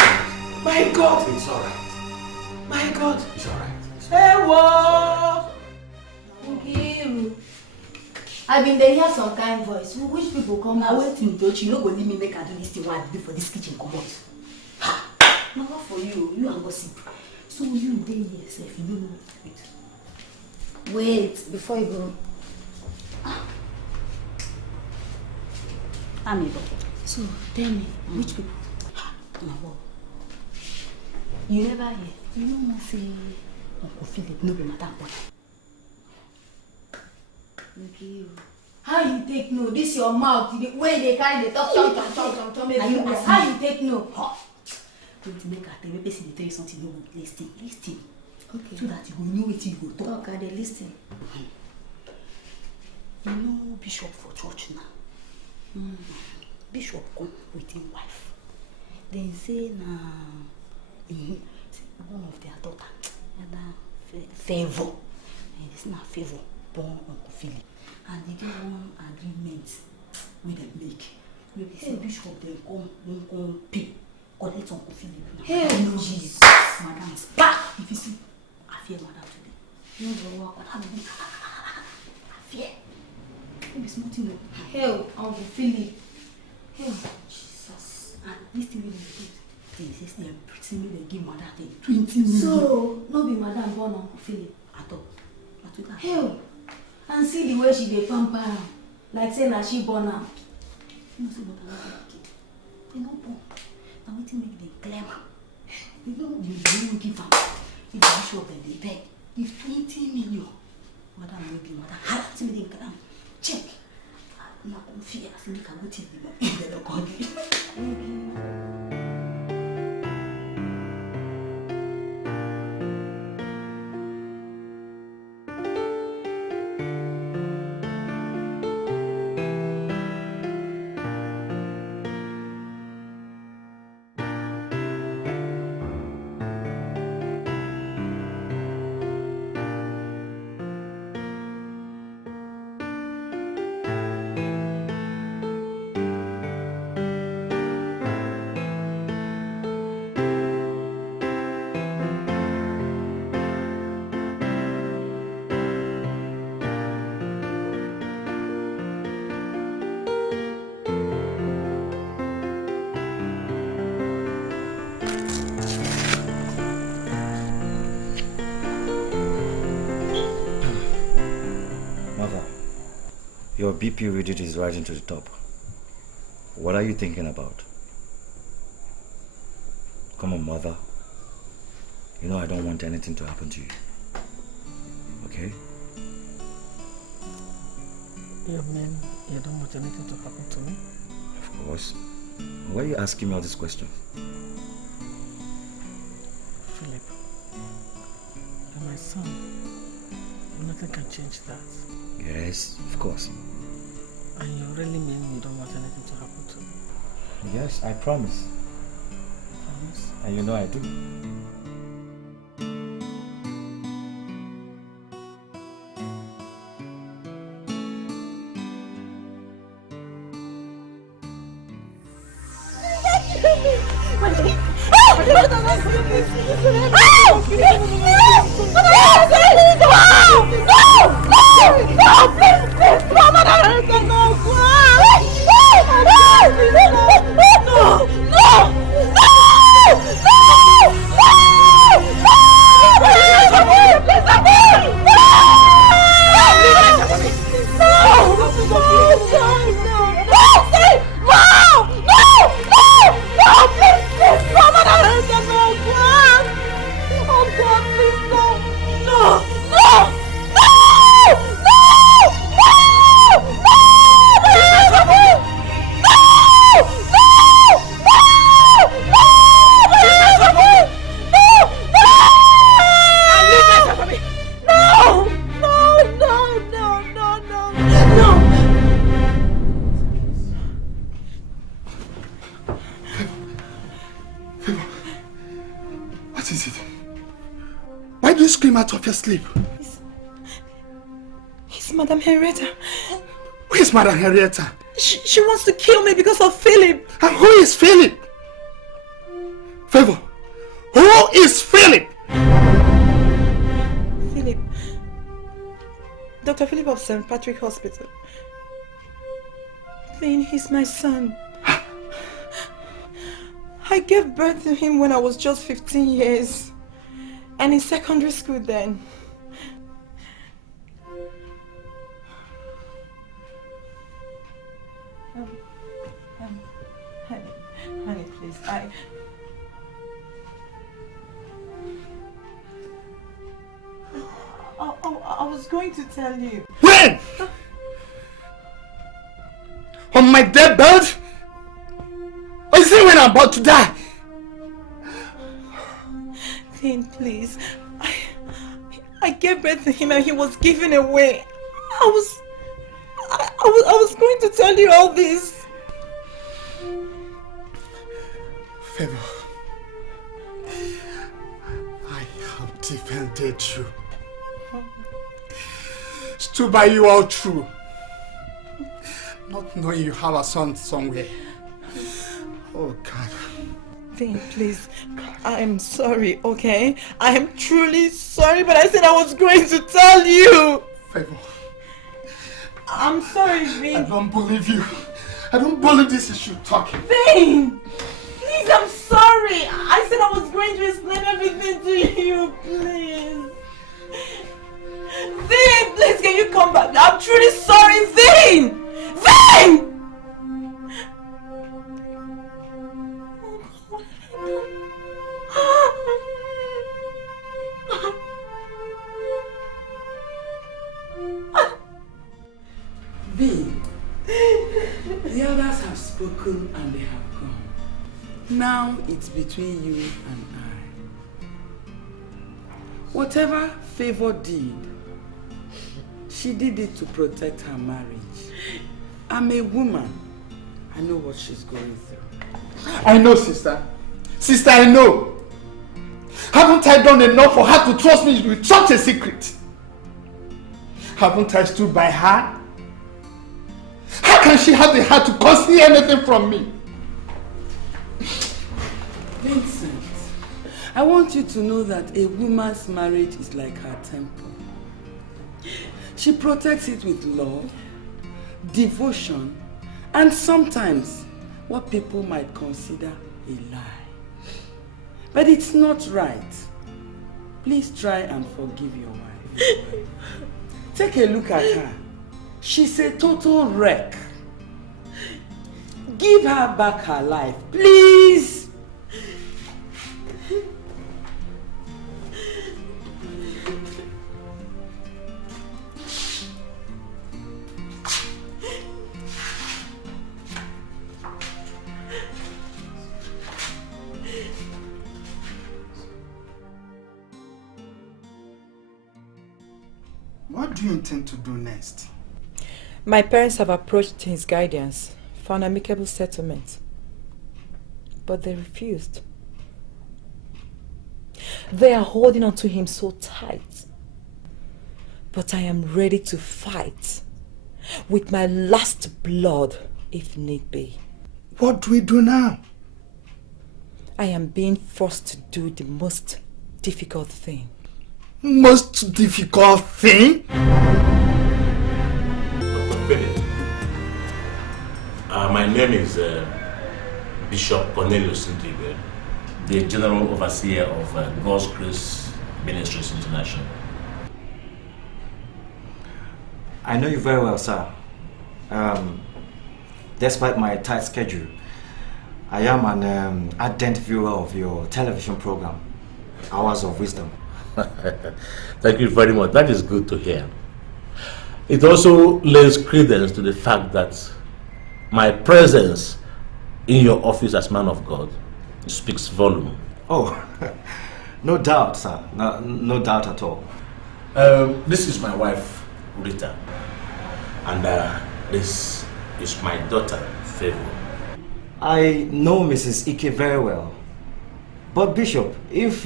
My God! It's alright. My God! It's alright. Hey, whoa! I been dey hear some kind voice. Which people come Now out? wait till Tochi, you no go leave me make I do this thing what I do for this kitchen comot. Ha! Na what for you? You and gossip. So you dey here sef, you no know what to do. Wait, before you go. Amigo. So, tell me, Which people? Na what? You never hear? You no know say Uncle Philip no be madam boy. okay. How you take no? This your mouth, the way they carry the talk. How you take no? Don't make a tell me person dey tell you something no good. Listen. Okay. So that you go know wetin you go talk. Talk, I dey listen. You know Bishop for church now. Bishop come with him wife. Then say na one of their daughter, Favor. And it's not Favor born Uncle Philip. And they get one agreement wey dem make. Wey be say Bishop dem come pay collect Uncle Philip. Hey, no Jesus. Madam back. If you see, I fear madam today. No go work. I fear. Maybe small thing o. Hell, Uncle Philip. Hell, Jesus. And this thing wey dem do, they say dem pretty make dem give madam 20 million. so, no be madam born Uncle Philip At all. But with that. hell, and see the way she dey pamper am, like say na she born am. You know say but I no get kid. They no born. Na wetin make dem claim am. You know the money give am. If the bishop dem dey beg, give 20 million. Madam no be madam. How wetin make dem claim am? Check. Na come fear say make I go thief the money. Dem no call me. Your BP reading is rising to the top. What are you thinking about? Come on, mother. You know I don't want anything to happen to you. Okay? You mean you don't want anything to happen to me? Of course. Why are you asking me all these questions? Philip, you're my son. Nothing can change that. Yes, of course. And you really mean you don't want anything to happen to me? Yes, I promise. Promise? And you know I do. Out of your sleep. It's Madame Henrietta. Who is Madame Henrietta? She wants to kill me because of Philip. And who is Philip? Favor, who is Philip? Philip. Dr. Philip of St. Patrick Hospital. Vin, he's my son. I gave birth to him when I was just 15 years. And in secondary school then. Honey, please, I was going to tell you. When? On my deathbed? Or is it when I'm about to die? Vin, please. I gave birth to him and he was given away. I was going to tell you all this. Favor, I have defended you. Stood by you all through. Not knowing you have a son somewhere. Oh God. Vin, please. I am sorry, okay? I am truly sorry, but I said I was going to tell you. Favor. I'm sorry, Vin. I don't believe you. I don't believe this is you talking. Vin! Please, I'm sorry. I said I was going to explain everything to you, please. Vin, please, can you come back? I'm truly sorry, Vin! Vin! Vin, the others have spoken and they have gone. Now it's between you and I. Whatever Favor did, she did it to protect her marriage. I'm a woman. I know what she's going through. I know, sister. Sister, I know. Haven't I done enough for her to trust me with such a secret? Haven't I stood by her? How can she have the heart to conceal anything from me? Vincent, I want you to know that a woman's marriage is like her temple. She protects it with love, devotion, and sometimes what people might consider a lie. But it's not right. Please try and forgive your wife. Take a look at her. She's a total wreck. Give her back her life, please. What do you intend to do next? My parents have approached his guardians for an amicable settlement, but they refused. They are holding on to him so tight. But I am ready to fight with my last blood if need be. What do we do now? I am being forced to do the most difficult thing. Most difficult thing? My name is Bishop Cornelius Chiege, the General Overseer of God's Grace Ministries International. I know you very well, sir. Despite my tight schedule, I am an ardent viewer of your television program, Hours of Wisdom. Thank you very much. That is good to hear. It also lays credence to the fact that my presence in your office as man of God speaks volume. Oh, no doubt, sir. No doubt at all. This is my wife, Rita. And this is my daughter, Favor. I know Mrs. Ike very well. But Bishop, if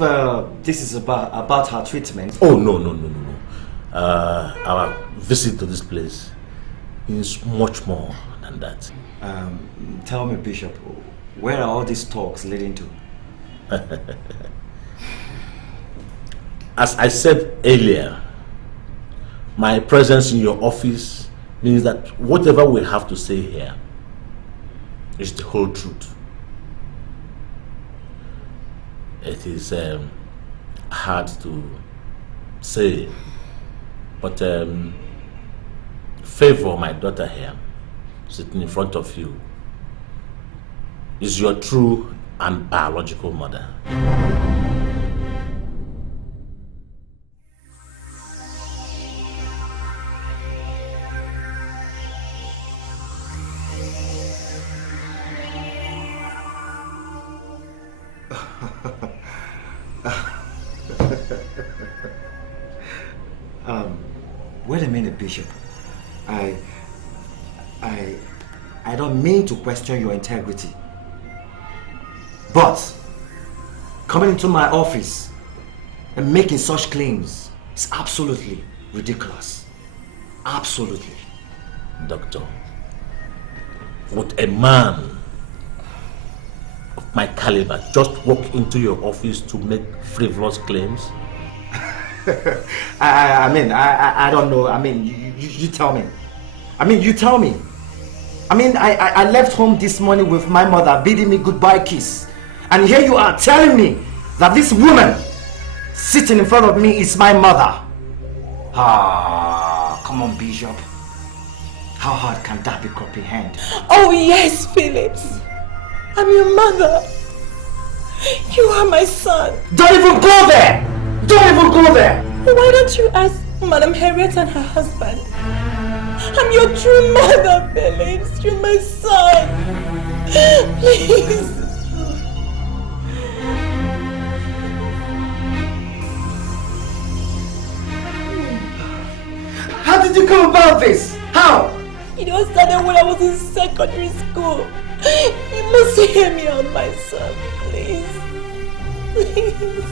this is about her treatment... Oh, no. Our visit to this place is much more than that. Tell me, Bishop, where are all these talks leading to? As I said earlier, my presence in your office means that whatever we have to say here is the whole truth. It is hard to say, but Favor, my daughter here, sitting in front of you, is your true and biological mother. Wait a minute, Bishop. I don't mean to question your integrity. But coming into my office and making such claims is absolutely ridiculous. Absolutely. Doctor, would a man of my caliber just walk into your office to make frivolous claims? I don't know. You tell me. You tell me. I left home this morning with my mother bidding me goodbye kiss. And here you are telling me that this woman sitting in front of me is my mother. Come on, Bishop. How hard can that be comprehend? Oh yes, Phillips. I'm your mother. You are my son. Don't even go there! Don't even go there! Why don't you ask Madam Harriet and her husband? I'm your true mother, Phillips. You're my son. Please. How did you come about this? How? It all started when I was in secondary school. You must hear me out, my son, please. Please.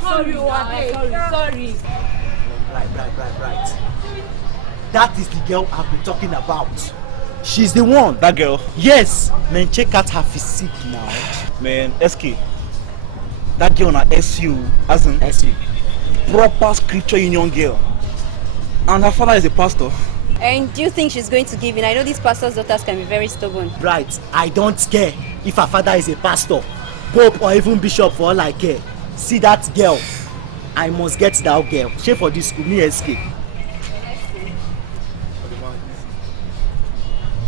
Sorry. Right. That is the girl I've been talking about. She's the one. That girl? Yes. Man, check out her physique now. Man, SK. That girl na SU, as in SU. Proper scripture union girl. And her father is a pastor. And do you think she's going to give in? I know these pastors' daughters can be very stubborn. Right. I don't care if her father is a pastor, pope, or even bishop, for all I care. See that girl? I must get that girl. She for this school, me escape.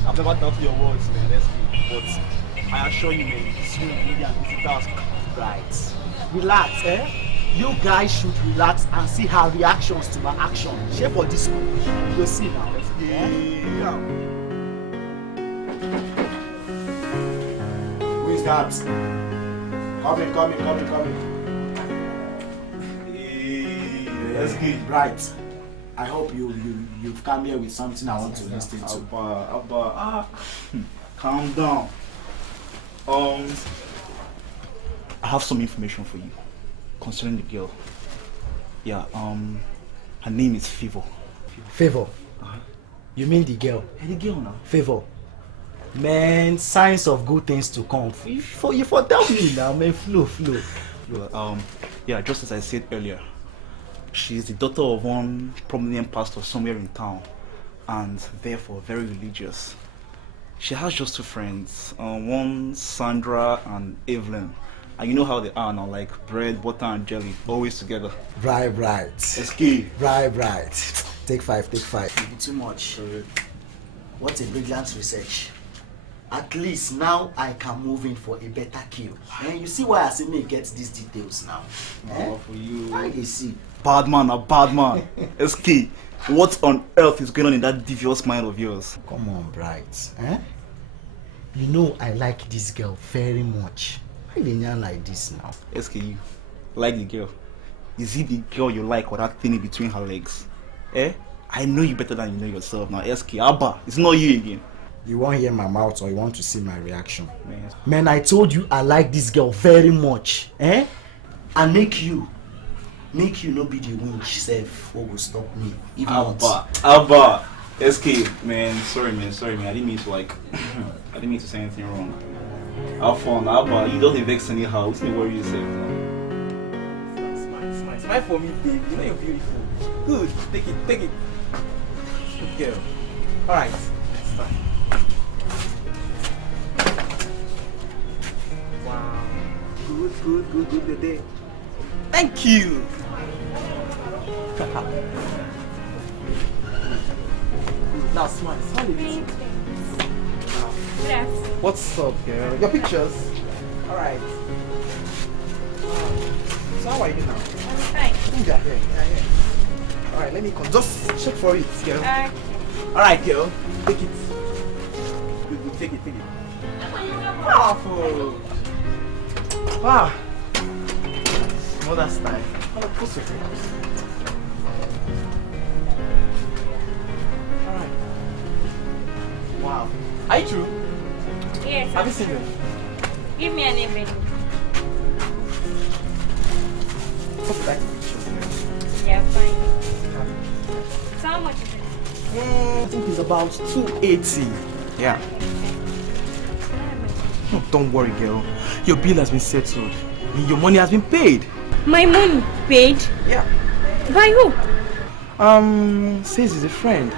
I've never doubted your words, man. But I assure you, man, soon maybe I'm going to task. Right. Relax, eh? You guys should relax and see her reactions to her action. She for this school. You'll see now. Yeah. Who is that? Come in. Let's get right. I hope you've come here with something I want to listen to. Calm down. I have some information for you concerning the girl. Yeah, her name is Favor. Favor? You mean the girl? The girl now. Favor? Man, signs of good things to come. You for tell me now, man. Flow. Yeah, just as I said earlier, she's the daughter of one prominent pastor somewhere in town, and therefore very religious. She has just two friends, one Sandra and Evelyn. And you know how they are now, like bread, butter and jelly, always together. Right. It's key. Right. Take five. Too much. What a brilliant research. At least now I can move in for a better kill. And you see why I say me get these details now. For you. I see. Bad man. It's key. What on earth is going on in that devious mind of yours? Come on, Bright. You know I like this girl very much. Why they yarn like this now? SKU, like the girl. Is it the girl you like or that thing in between her legs? I know you better than you know yourself now. SK, Abba, it's not you again. You want to hear my mouth or you want to see my reaction? Man, I told you I like this girl very much. And make you not be the winch self who will stop me. Abba, SK, man, sorry man. I didn't mean to I didn't mean to say anything wrong. Have fun, Abba. You don't vex anyhow. What's the worry yourself now? Smile for me, babe. You know you're beautiful. Good. Take it. Good girl. Alright. That's fine. Wow. Good day. Thank you. Now smile a bit. Yes. What's up, girl? Your pictures? Alright. So how are you now? I'm fine. Yeah. Alright, let me come. Just check for it, girl. Okay. Alright, girl. Take it. Good. Take it. Powerful. Wow. Mother's time. What's your face? Alright. Wow. Are you true? Yes. Have you seen them? Give me an name. What's that picture? Yeah, fine. So how much is it? I think it's about 280. Yeah. No, don't worry, girl. Your bill has been settled. Your money has been paid. My money paid? Yeah. By who? Says he's a friend.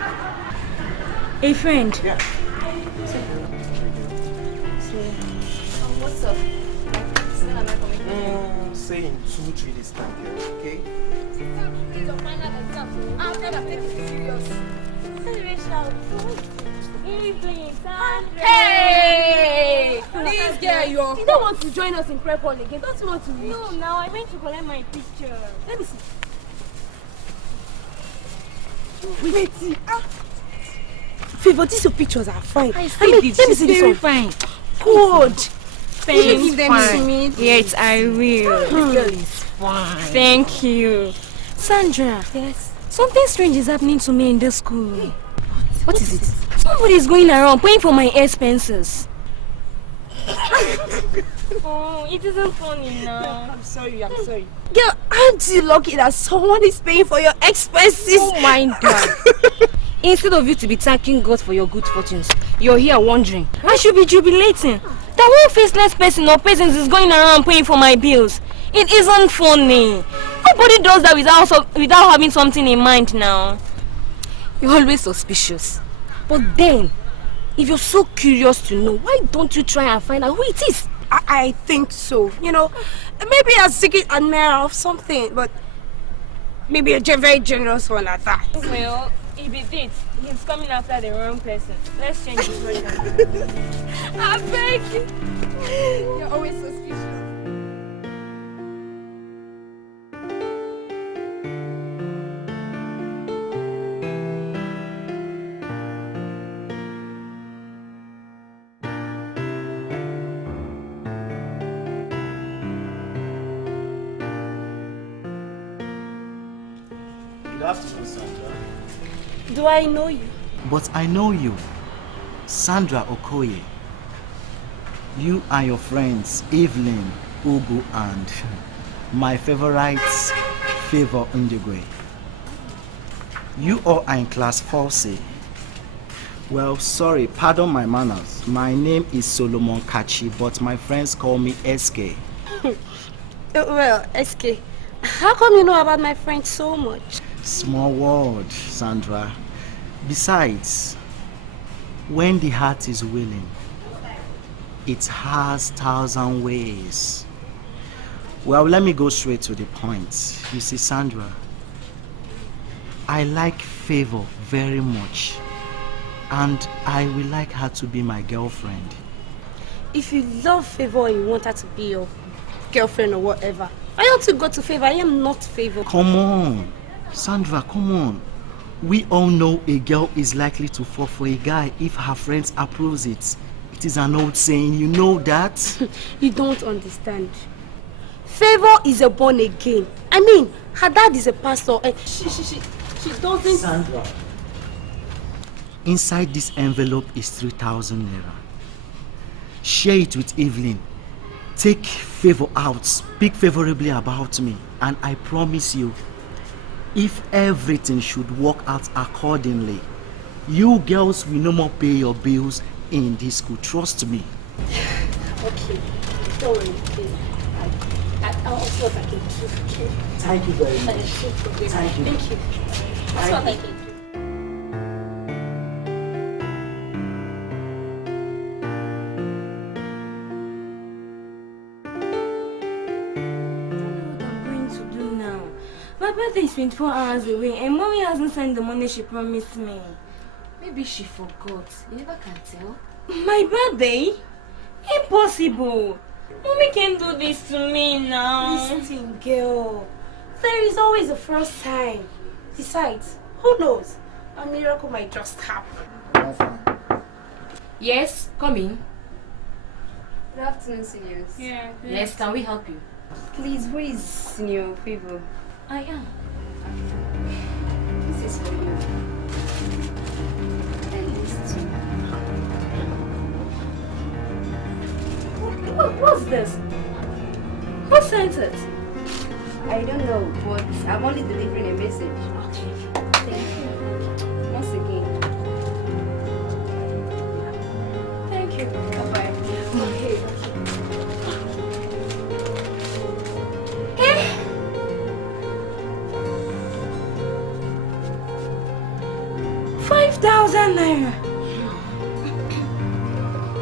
A friend? Yeah. What's up? When am I coming? Say in 2-3 days time, girl. Okay? Please don't find out exam. I'm going to take it serious. Hey! This girl, you don't want to join us in prep hall again. Don't you want to read? No, now I went to collect my picture. Let me see. Wait, see. Favor, these your pictures are fine. I see this. Let me see this one. Fine. Good. Thanks. Will you give them to me? Yes, I will. This girl is fine. Thank you. Sandra. Yes. Something strange is happening to me in this school. What is it? Somebody is going around paying for my expenses. Oh, it isn't funny now. I'm sorry. Girl, aren't you lucky that someone is paying for your expenses? Oh my God. Instead of you to be thanking God for your good fortunes, you're here wondering. I should be jubilating. That one faceless person or persons is going around paying for my bills. It isn't funny. Nobody does that without having something in mind now. You're always suspicious. But then, if you're so curious to know, why don't you try and find out who it is? I think so. You know, maybe a secret admirer of something, but maybe a very generous one at that. Well, if it is, he's coming after the wrong person. Let's change his version. I beg you. You're always suspicious. Good afternoon, Sandra. Do I know you? But I know you, Sandra Okoye. You and your friends, Evelyn, Ubu, and my favorite, Favor Ndigwe. You all are in class 4C. Well, sorry, pardon my manners. My name is Solomon Kachi, but my friends call me SK. Well, SK, how come you know about my friend so much? Small world, Sandra. Besides, when the heart is willing, it has 1,000 ways. Well, let me go straight to the point. You see, Sandra, I like Favor very much, and I would like her to be my girlfriend. If you love Favor and you want her to be your girlfriend or whatever, I want to go to Favor. I am not Favor. Come on, Sandra, come on. We all know a girl is likely to fall for a guy if her friends approves it. It is an old saying, you know that? You don't understand. Favor is a born again. I mean, her dad is a pastor and she doesn't... Sandra. Inside this envelope is 3,000 naira. Share it with Evelyn. Take Favor out. Speak favorably about me. And I promise you, if everything should work out accordingly, you girls will no more pay your bills in this school. Trust me. Okay, don't worry. I'll see what I can do. Okay? Thank you very much. Thank you. Thank you. That's what I can do. My birthday is 24 hours away and mommy hasn't sent the money she promised me. Maybe she forgot. You never can tell. My birthday? Impossible. Mommy can't do this to me now. Listen, girl. There is always a first time. Besides, who knows? A miracle might just happen. Yes, come in. Good afternoon, seniors. Yeah. Yes, can we help you? Please, who is Senior Favor? I am. This is for you. What's this? Who sent it? I don't know, but I'm only delivering a message. Okay. Thank you. Once again. Thank you. Bye-bye. Okay. 5,000 naira.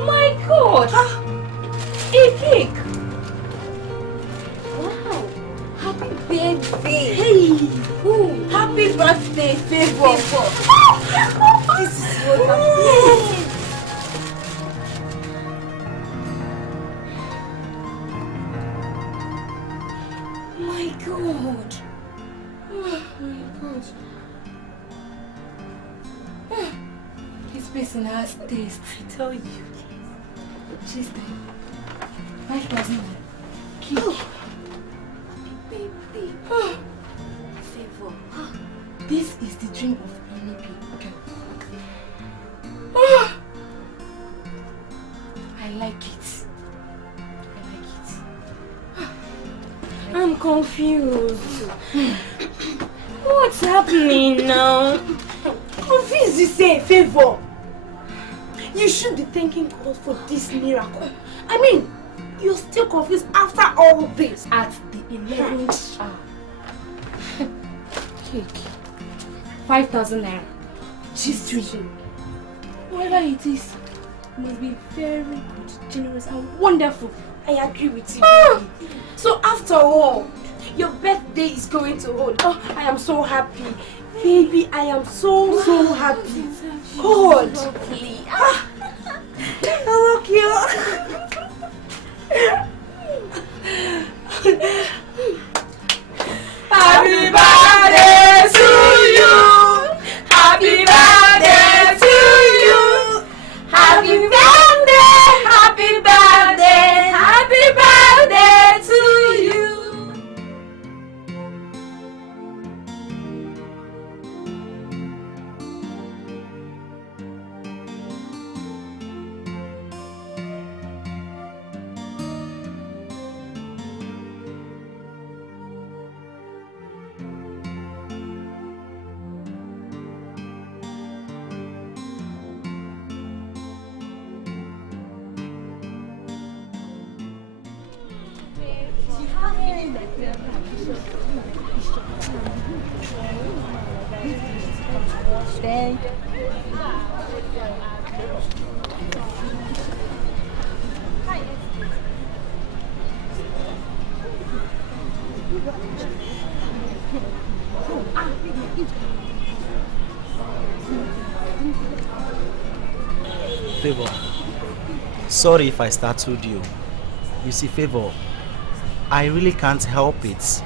My God! A cake! Wow! Happy birthday! Hey! Ooh. Happy birthday, Favor! This is what I'm feeling. My God! Oh my God! This person has taste, I tell you. She's there. 5,000. Cake. Happy birthday. Favor. This is the dream of any people. I like it. I'm confused. What's happening now? Confused, you say, Favor. You should be thanking God for this miracle. I mean, you're still confused after all this. At the 11th hour. Cake. 5,000 naira. She's treating. Whatever it is, it must be very good, generous, and wonderful. I agree with you. So after all, your birthday is going to hold. Oh, I am so happy. Baby, I am so happy. God. Lovely. Hello, cute. Happy birthday to you. Happy birthday to you. Happy birthday, happy birthday, happy birthday to you. Thank you. Favor, sorry if I startled you. You see, Favor, I really can't help it.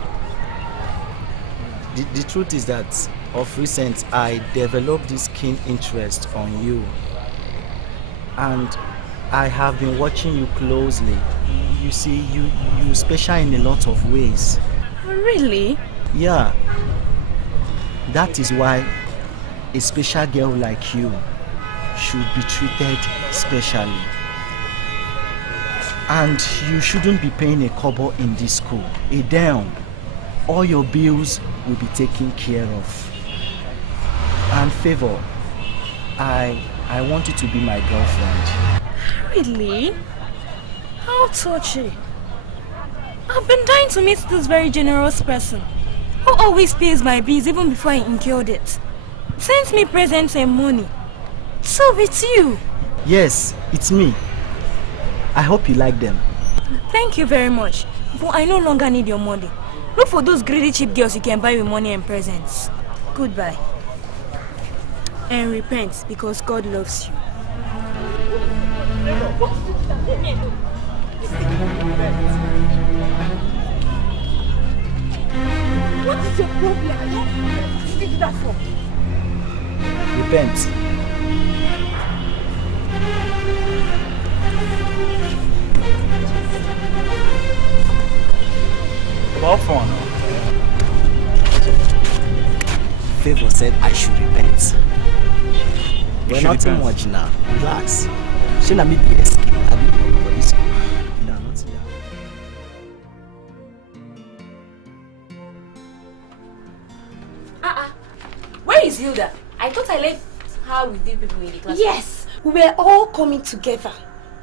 The truth is that of recent I developed this keen interest on you, and I have been watching you closely. You see, you're special in a lot of ways. Really? Yeah. That is why a special girl like you should be treated specially. And you shouldn't be paying a kobo in this school. A damn. All your bills will be taken care of. And Favor, I want you to be my girlfriend. Really? How touchy. I've been dying to meet this very generous person who always pays my bills even before I incurred it. Sends me presents and money. So it's you. Yes, it's me. I hope you like them. Thank you very much. But I no longer need your money. Look for those greedy cheap girls you can buy with money and presents. Goodbye. And repent because God loves you. What is your problem? What did you do that for? Repent. About fun. Favor said I should repent. We're not too much now. Relax. Shall I meet the SK? I mean, for this school. No, not here. Where is Hilda? I thought I left her with you people in the class. Yes, we were all coming together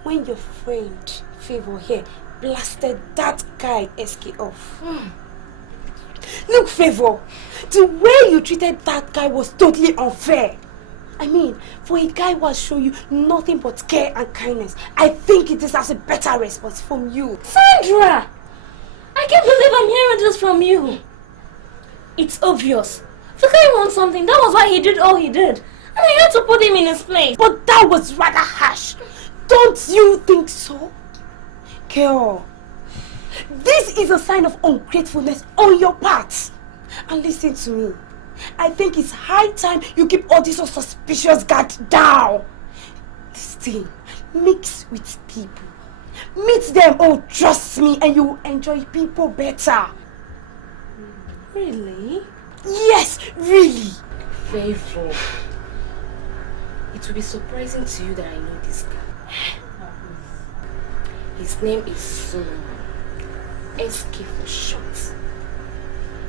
when your friend Favor here blasted that guy SK off. Look, Favor, the way you treated that guy was totally unfair. I mean, for a guy who has shown you nothing but care and kindness, I think it deserves a better response from you. Sandra! I can't believe I'm hearing this from you. It's obvious. The guy wants something. That was why he did all he did. And I had to put him in his place. But that was rather harsh. Don't you think so? Girl, this is a sign of ungratefulness on your part. And listen to me. I think it's high time you keep all this suspicious guard down. This thing, mix with people. Meet them, oh trust me, and you will enjoy people better. Really? Yes, really. Favor. It will be surprising to you that I know this guy. His name is Solomon. SK for short.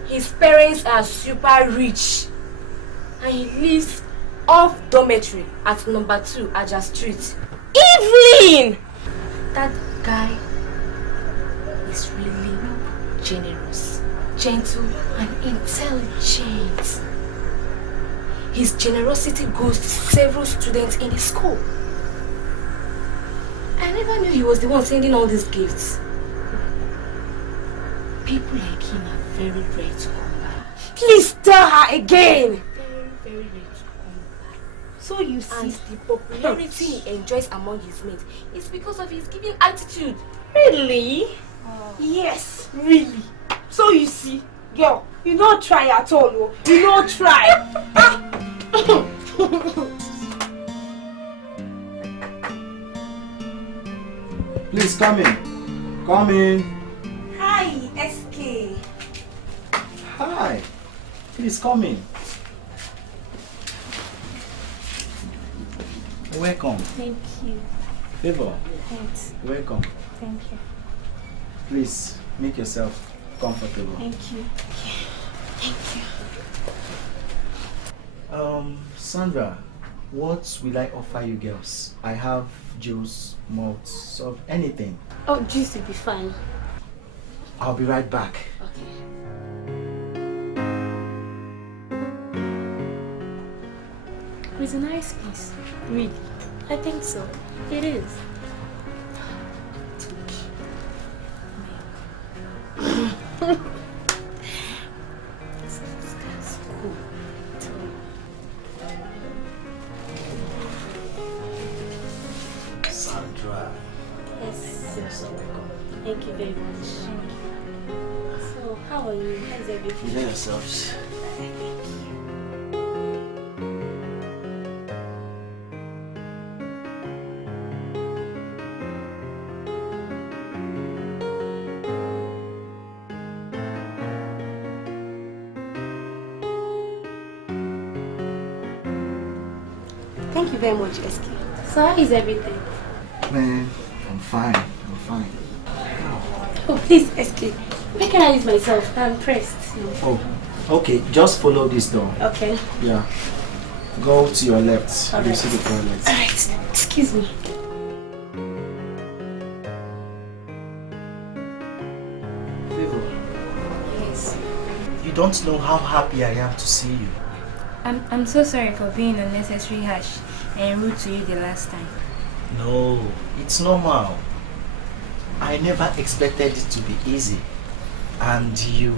His parents are super rich. And he lives off dormitory at number 2 Aja Street. Evelyn! That guy is really generous, gentle and intelligent. He his generosity goes to several students in his school. I never knew he was the one sending all these gifts. People like him are very rare to come by. Please tell her again. Very rare to come by. So you see, and the popularity he enjoys among his mates is because of his giving attitude. Really? Yes, really. So you see, girl, you don't try at all. Oh. You don't try. Please come in. Come in. Hi, SK. Hi. Please come in. Welcome. Thank you. Favor. Thanks. Welcome. Thank you. Please make yourself comfortable. Thank you. Thank you. Sandra, what will I offer you girls? I have juice, malt, salt, anything. Oh, juice will be fine. I'll be right back. Okay. It's a nice place. Really? I think so. It is. Sandra. Yes. You're so welcome. Thank you very much. So, how are you? How's everything? Enjoy yourselves. Thank you very much, SK. So, how is everything? Man, I'm fine. I'm fine. Oh, please, SK. Where can I use myself? I'm pressed. Oh, okay. Just follow this door. Okay. Yeah. Go to your left. All You right. see the toilet. Alright. Excuse me. Favor, Yes. You don't know how happy I am to see you. I'm so sorry for being unnecessarily harsh and rude to you the last time. No, it's normal. I never expected it to be easy. And you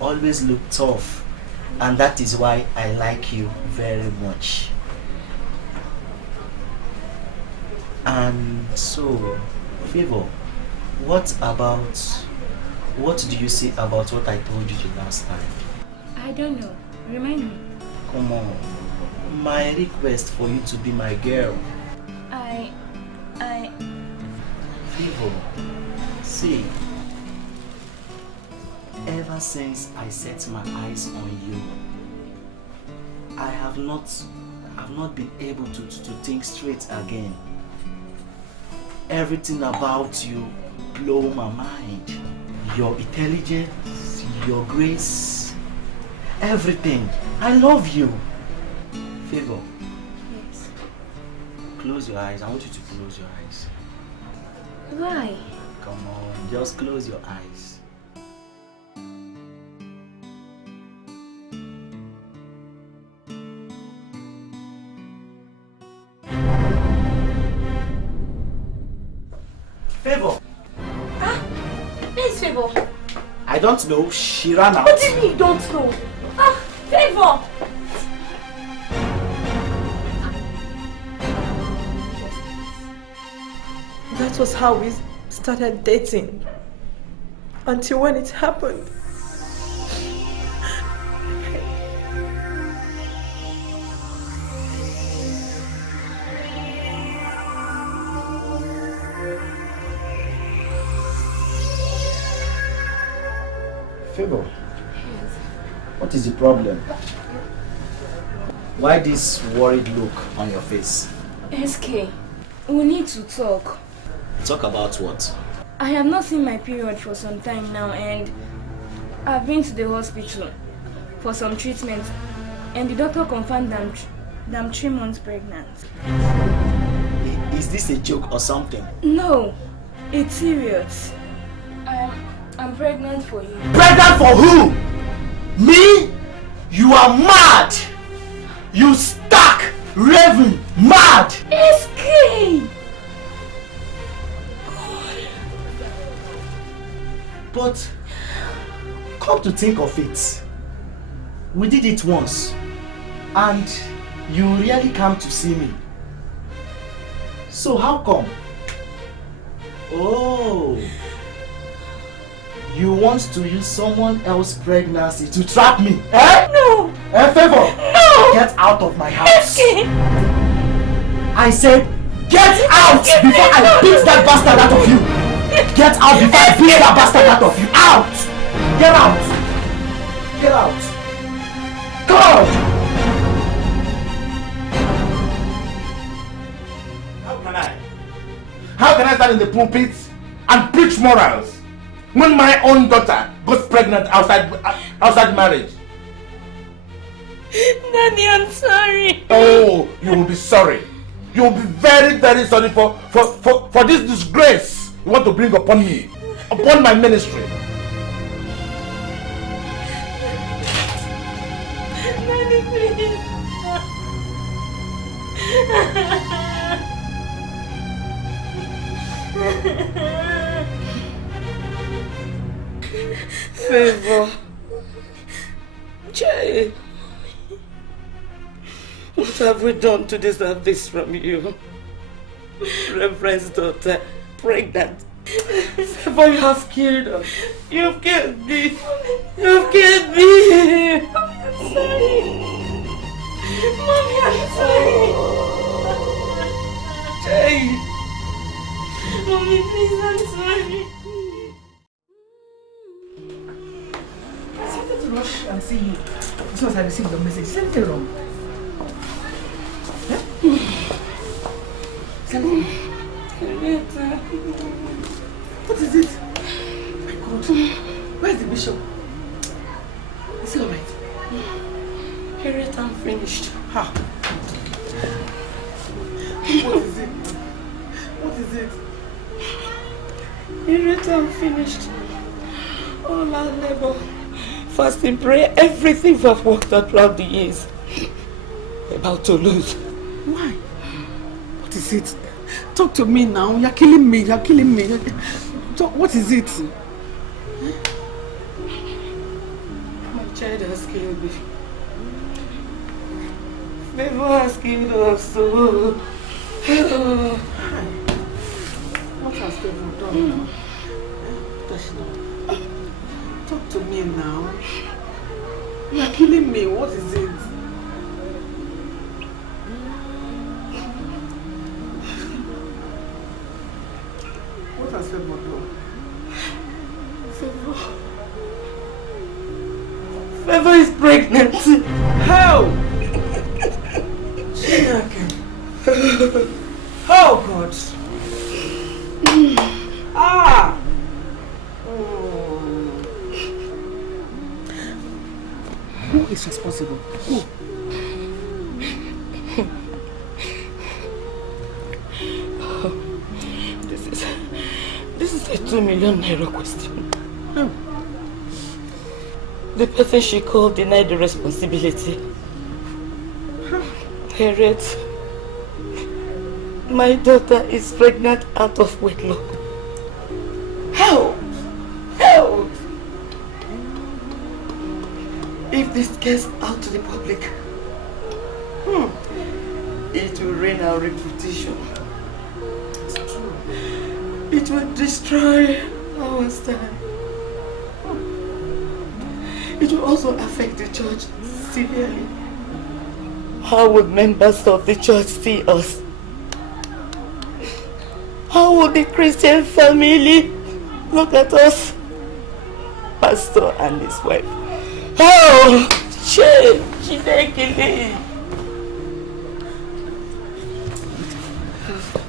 always look tough. And that is why I like you very much. And so, Favor, what do you say about what I told you the last time? I don't know. Remind me. Come on. My request for you to be my girl. Favor, see, ever since I set my eyes on you, I have not been able to think straight again. Everything about you blow my mind. Your intelligence, your grace, everything. I love you. Favor. Yes. Close your eyes. I want you to close your eyes. Why? Come on, just close your eyes. Favor. Where is Favor? I don't know. She ran out. What do you mean you don't know? Favor! That was how we started dating. Until when it happened. Favor, what is the problem? Why this worried look on your face? SK, we need to talk. Talk about what? I have not seen my period for some time now, and I've been to the hospital for some treatment, and the doctor confirmed that I'm 3 months pregnant. Is this a joke or something? No, it's serious. I'm pregnant for you. Pregnant for who? Me? You are mad! You stark, raving, mad! SK! But come to think of it, we did it once and you really came to see me. So how come? Oh, you want to use someone else's pregnancy to trap me, eh? No! Favor? No! Get out of my house! SK! I said, get out before I beat that bastard out of you! Get out before I beat that bastard out of you! Out! Get out! Get out! God! How can I stand in the pulpit and preach morals when my own daughter got pregnant outside marriage? Daddy, I'm sorry. Oh, you will be sorry. You will be very, very sorry for this disgrace you want to bring upon me, upon my ministry. Daddy, please. Favor. Jay. What have we done to deserve this from you? Reverend's daughter, pregnant. Favor, you have killed us. You've killed me. You've killed me. Mommy, I'm sorry. Mommy, I'm sorry. Jay. Mommy, please, I'm sorry. I wanted to rush and see you as soon as I received your message. Is anything wrong? What is it? My God. Where is the bishop? Is he alright? Harriet, I'm finished. Ha! What is it? What is it? Harriet, I'm finished. All our labor, fasting, prayer, everything we have worked out throughout the years. We're about to lose. Why? What is it? Talk to me now. You're killing me. You're killing me. Talk, what is it? My child has killed me. Favor has killed us. So. What has Favor done? Talk to me now. You're killing me. What is it? What has Favor done? Favor is pregnant. How? Oh God. Ah! Who is responsible? Who? This is a 2 million naira question. The person she called denied the responsibility. Harriet, my daughter is pregnant out of wedlock. How? How? If this gets out to the public, it will ruin our reputation. It's true. It will destroy our stand. It will also affect the church severely. How would members of the church see us? How would the Christian family look at us? Pastor and his wife. Oh, Chiege.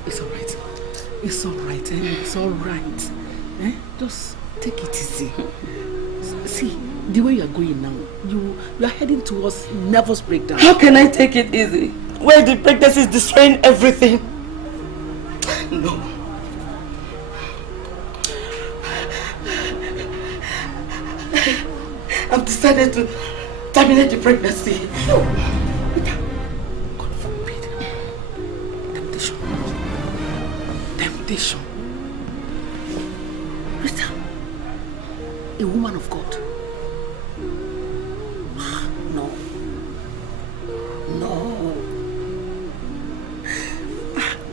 It's alright. It's alright, eh? It's alright. Eh? Just take it easy. See, the way you are going now, you are heading towards nervous breakdown. How can I take it easy? Where the pregnancy is destroying everything? No. I've decided to terminate the pregnancy. No. Reputation. Rita, a woman of God. No. No.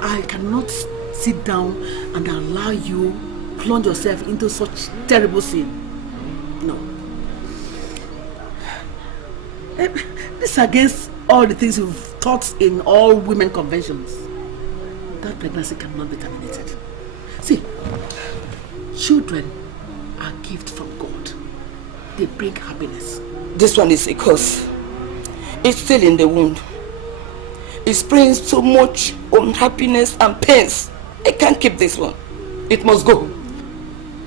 I cannot sit down and allow you plunge yourself into such terrible sin. No. This is against all the things you've taught in all women conventions. That pregnancy cannot be terminated. See, children are a gift from God. They bring happiness. This one is a curse. It's still in the womb. It brings so much unhappiness and pains. I can't keep this one. It must go.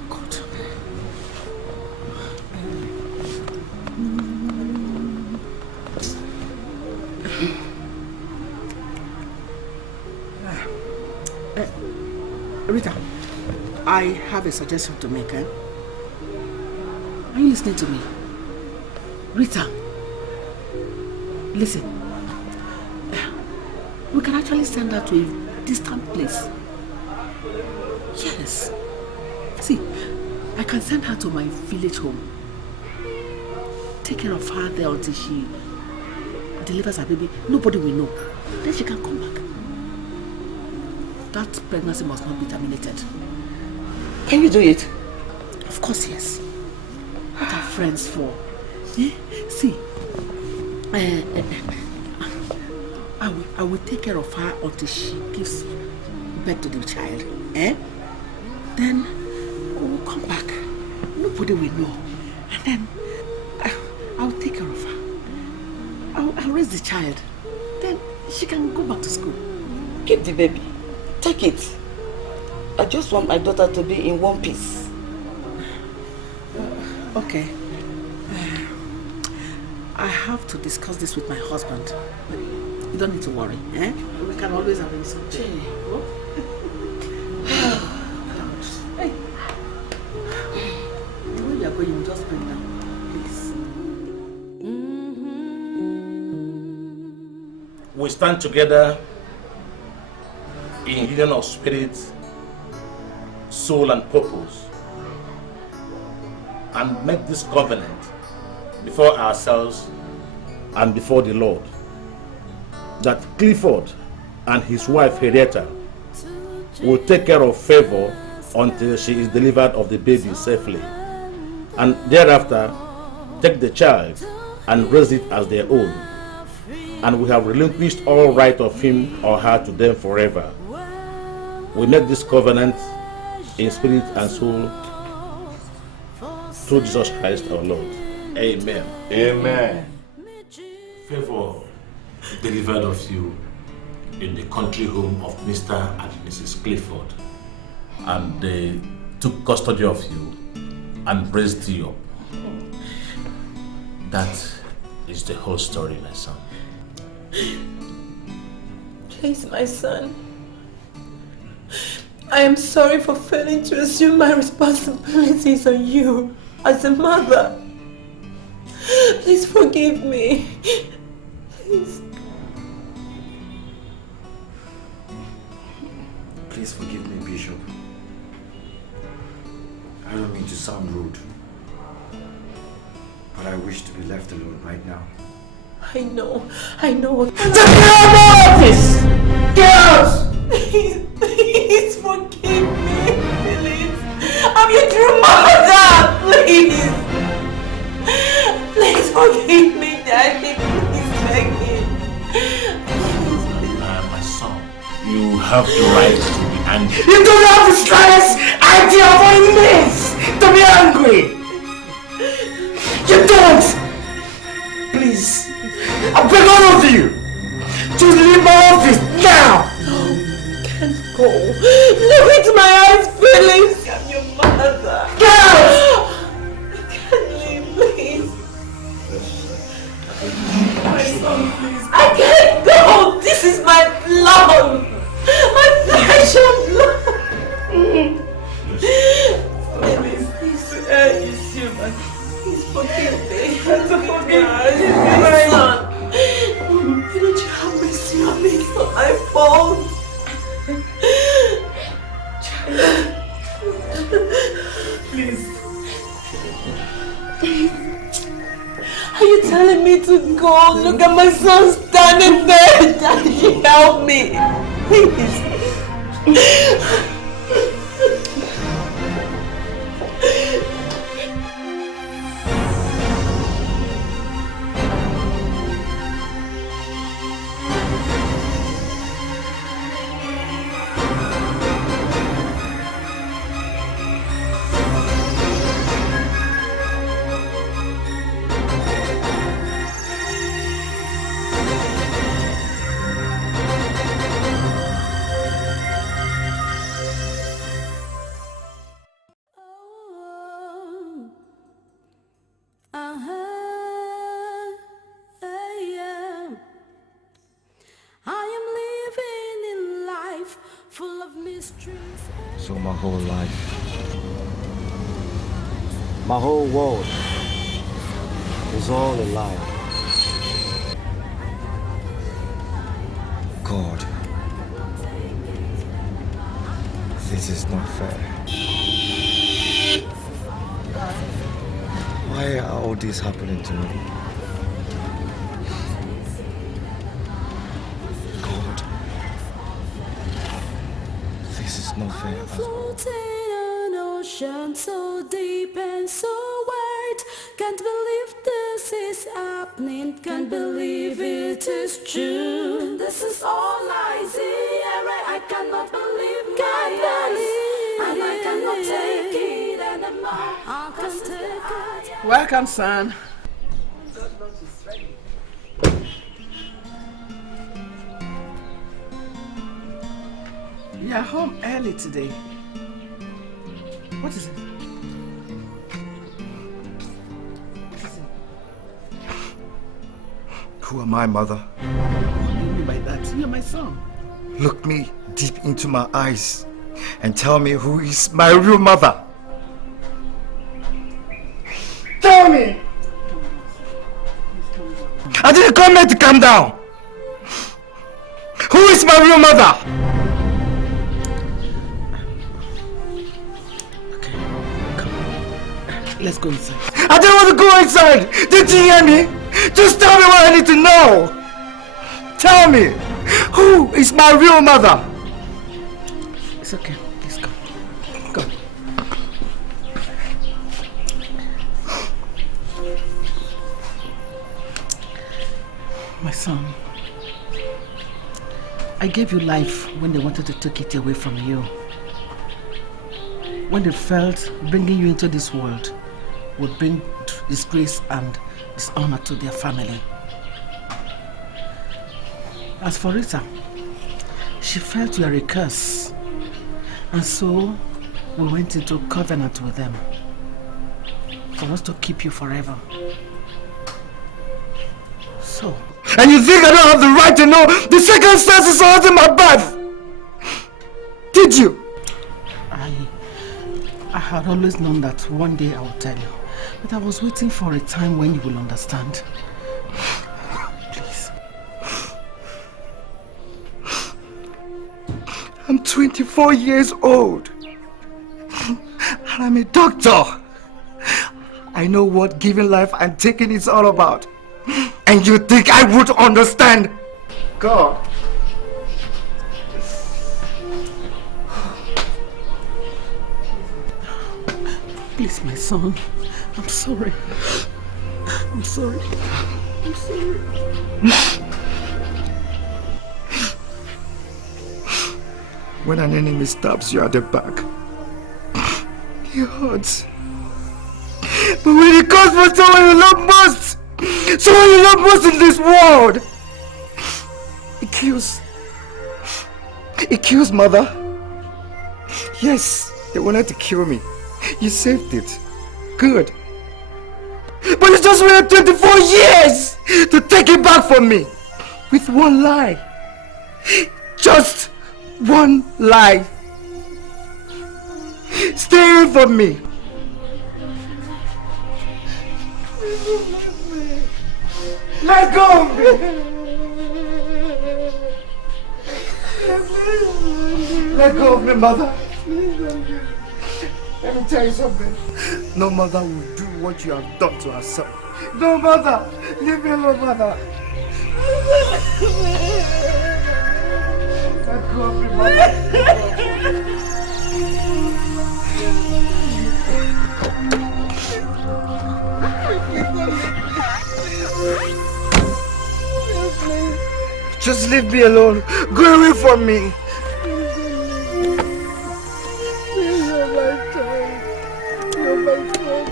God. Rita, I have a suggestion to make. Are you listening to me? Rita, listen. We can actually send her to a distant place. Yes. See, I can send her to my village home. Take care of her there until she delivers her baby. Nobody will know. Then she can come back. That pregnancy must not be terminated. Can you do it? Of course, yes. What are friends for? Eh? See, I will take care of her until she gives birth to the child. Eh? Then we'll come back. Nobody will know. And then I'll take care of her. I'll raise the child. Then she can go back to school. Keep the baby. Take it. I just want my daughter to be in one piece. Okay. I have to discuss this with my husband. But you don't need to worry. Eh? We can always arrange something. Hey. The way you are going, just bring down. Please. We stand together in union of spirit, soul and purpose, and make this covenant before ourselves and before the Lord, that Clifford and his wife Henrietta will take care of Favor until she is delivered of the baby safely, and thereafter take the child and raise it as their own, and we have relinquished all right of him or her to them forever. We make this covenant in spirit and soul through Jesus Christ our Lord. Amen. Amen. Favor delivered of you in the country home of Mr. and Mrs. Clifford, and they took custody of you and raised you up. That is the whole story, my son. Please, my son. I am sorry for failing to assume my responsibilities on you as a mother. Please forgive me. Please. Please forgive me, Bishop. I don't mean to sound rude, but I wish to be left alone right now. I know. Get out of this! Get out! Please forgive me, please. I'm your true mother, please. Please forgive me, Daddy. Please beg me. My son, you have the right to be angry. You don't have the slightest idea of what it means to be angry. You don't. Please, I beg all of you to leave my office now. No, can't go. Look into my eyes, please. I'm your mother. Get out! Can't leave, please. My son, please. I can't go. This is my blood. My flesh and blood. Please, it's human. Please forgive me. Forgive me. My son. Don't you have mercy on me? It's not my fault. God, look at my son standing there. Daddy, help me. Please. So my whole life, my whole world is all a lie. God, this is not fair. Why are all this happening to me? God, this is not fair at all. An ocean so deep and so wide. Can't believe this is happening. Can't believe it is true. This is all I see. I cannot believe my eyes. And I cannot take it anymore. I can't take it. Welcome, son. You're home early today. What is it? Who am I, mother? What do you mean by that? You're my son. Look me deep into my eyes and tell me who is my real mother. Tell me! I didn't come here to calm down. Who is my real mother? Let's go inside. I don't want to go inside. Did you hear me? Just tell me what I need to know. Tell me, who is my real mother? It's okay. Let's go. Go. My son, I gave you life when they wanted to take it away from you. When they felt bringing you into this world would bring disgrace and dishonor to their family. As for Rita, she felt you are a curse, and so we went into covenant with them for us to keep you forever. So. And you think I don't have the right to know the circumstances surrounding my birth? Did you? I had always known that one day I would tell you, but I was waiting for a time when you will understand. Please. I'm 24 years old and I'm a doctor. I know what giving life and taking is all about. And you think I would understand? God. Please, my son. I'm sorry. I'm sorry. I'm sorry. When an enemy stabs you at the back, it hurts. But when it comes from someone you love most, someone you love most in this world, it kills. It kills, mother. Yes, they wanted to kill me. You saved it. Good. But you just waited 24 years to take it back from me. With one lie. Just one lie. Stay away from me. Let go of me. Let go of me, mother. Let me tell you something. No mother will do what you have done to herself. No, mother. Leave me alone, mother. Let go of me, mother. Just leave me alone. Go away from me. You're my child. You're my son.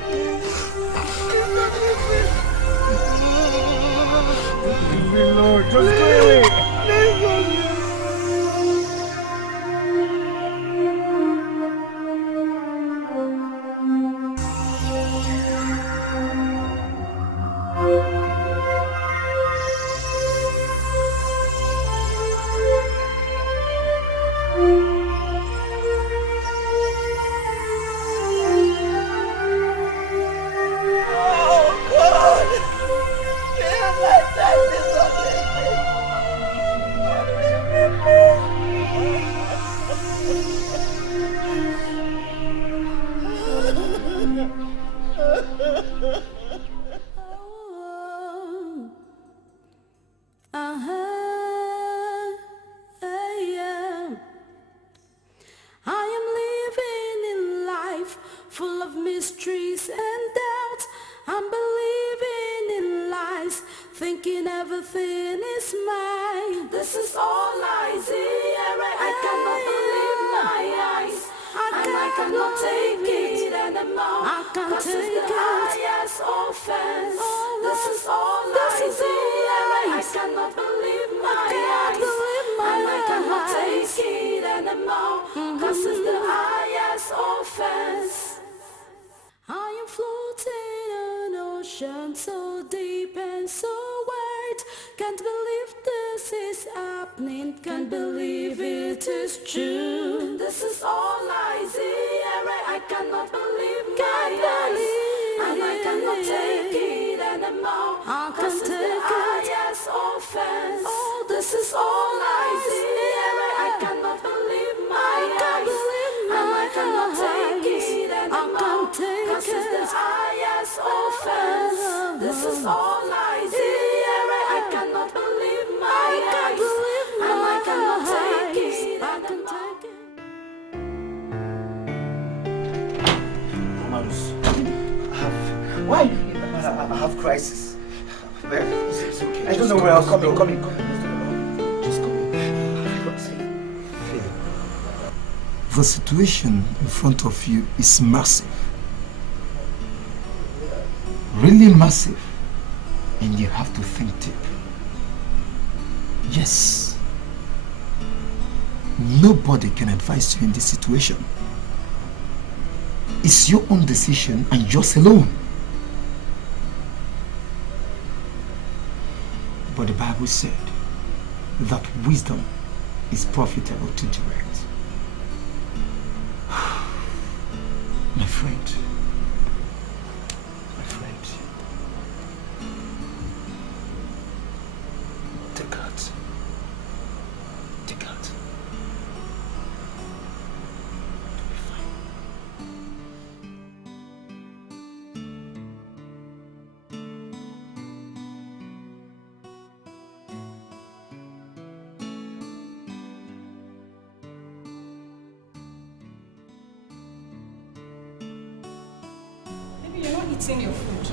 Leave me alone. Just go away. Why? I have crisis. It's okay. I don't know where else to go. Come in. Just come in. The situation in front of you is massive. Really massive. And you have to think deep. Yes. Nobody can advise you in this situation. It's your own decision and yours alone. But the Bible said that wisdom is profitable to direct. My friend, take heart. Take heart. You'll be fine. Maybe you're not eating your food.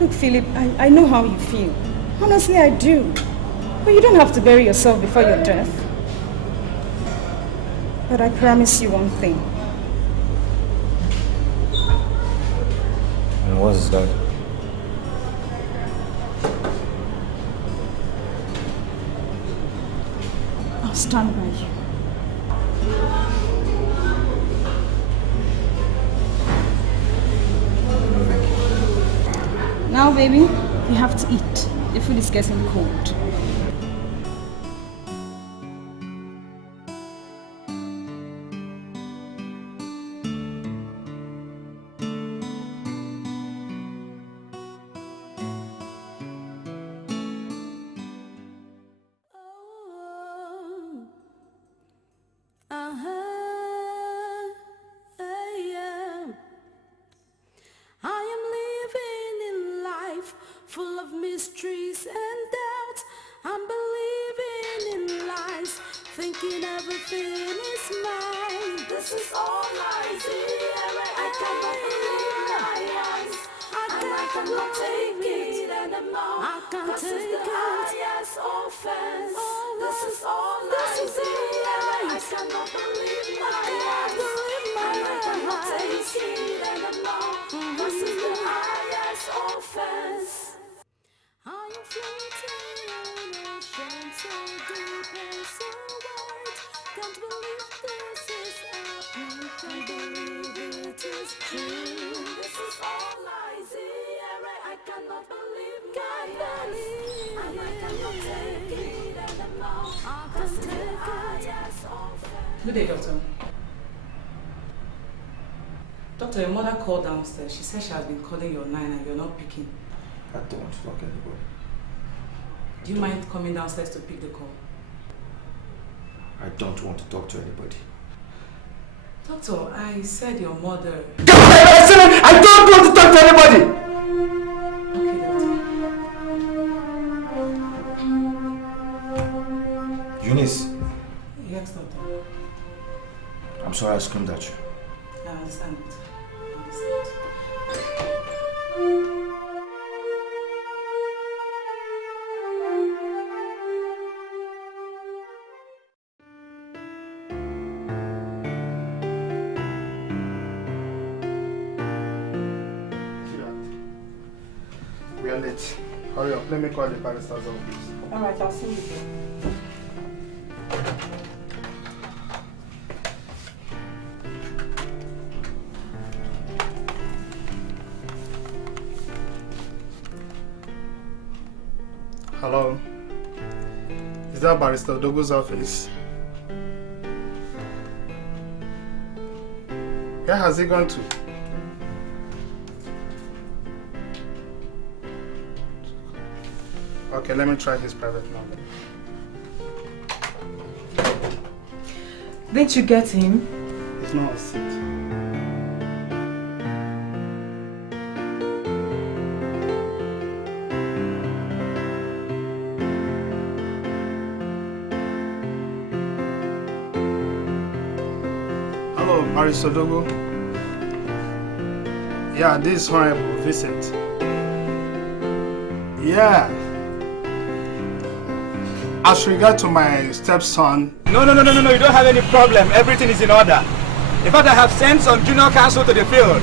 Look, Philip, I know how you feel. Honestly, I do. But you don't have to bury yourself before your death. But I promise you one thing. And what is that? I'll stand by you. Now, baby, you have to eat. The food is getting cold. I am living I'm believing in lies, thinking everything is mine. This is all lies. I cannot believe my eyes. I cannot take it anymore. I can't take it. Highest offense. This is all lies. I cannot believe my eyes. I cannot take it anymore. This is the highest offense. I am floating on an ocean so deep and so wide. Can't believe this is happening. Can't believe it is true. This is all lies. I cannot believe my eyes. And I cannot take it anymore. I can't take it. Good day, doctor. Doctor, your mother called downstairs. She said she has been calling your line and you're not picking. I don't want to talk to anybody. Do you mind coming downstairs to pick the call? I don't want to talk to anybody. Doctor, I said your mother... I said I don't want to talk to anybody! Eunice. Yes, doctor. I'm sorry I screamed at you. I understand it. I understand. We are late. Hurry up, let me call the barrister's office. Alright, I'll see you again. Hello? Is that Barrister Dogo's office? Where has he gone to? Okay, let me try his private number. Didn't you get him? He's not on seat. Hello, Barrister Dogo. Yeah, this is Honorable Vincent. Yeah. As regard to my stepson... No, you don't have any problem. Everything is in order. In fact, I have sent some junior counsel to the field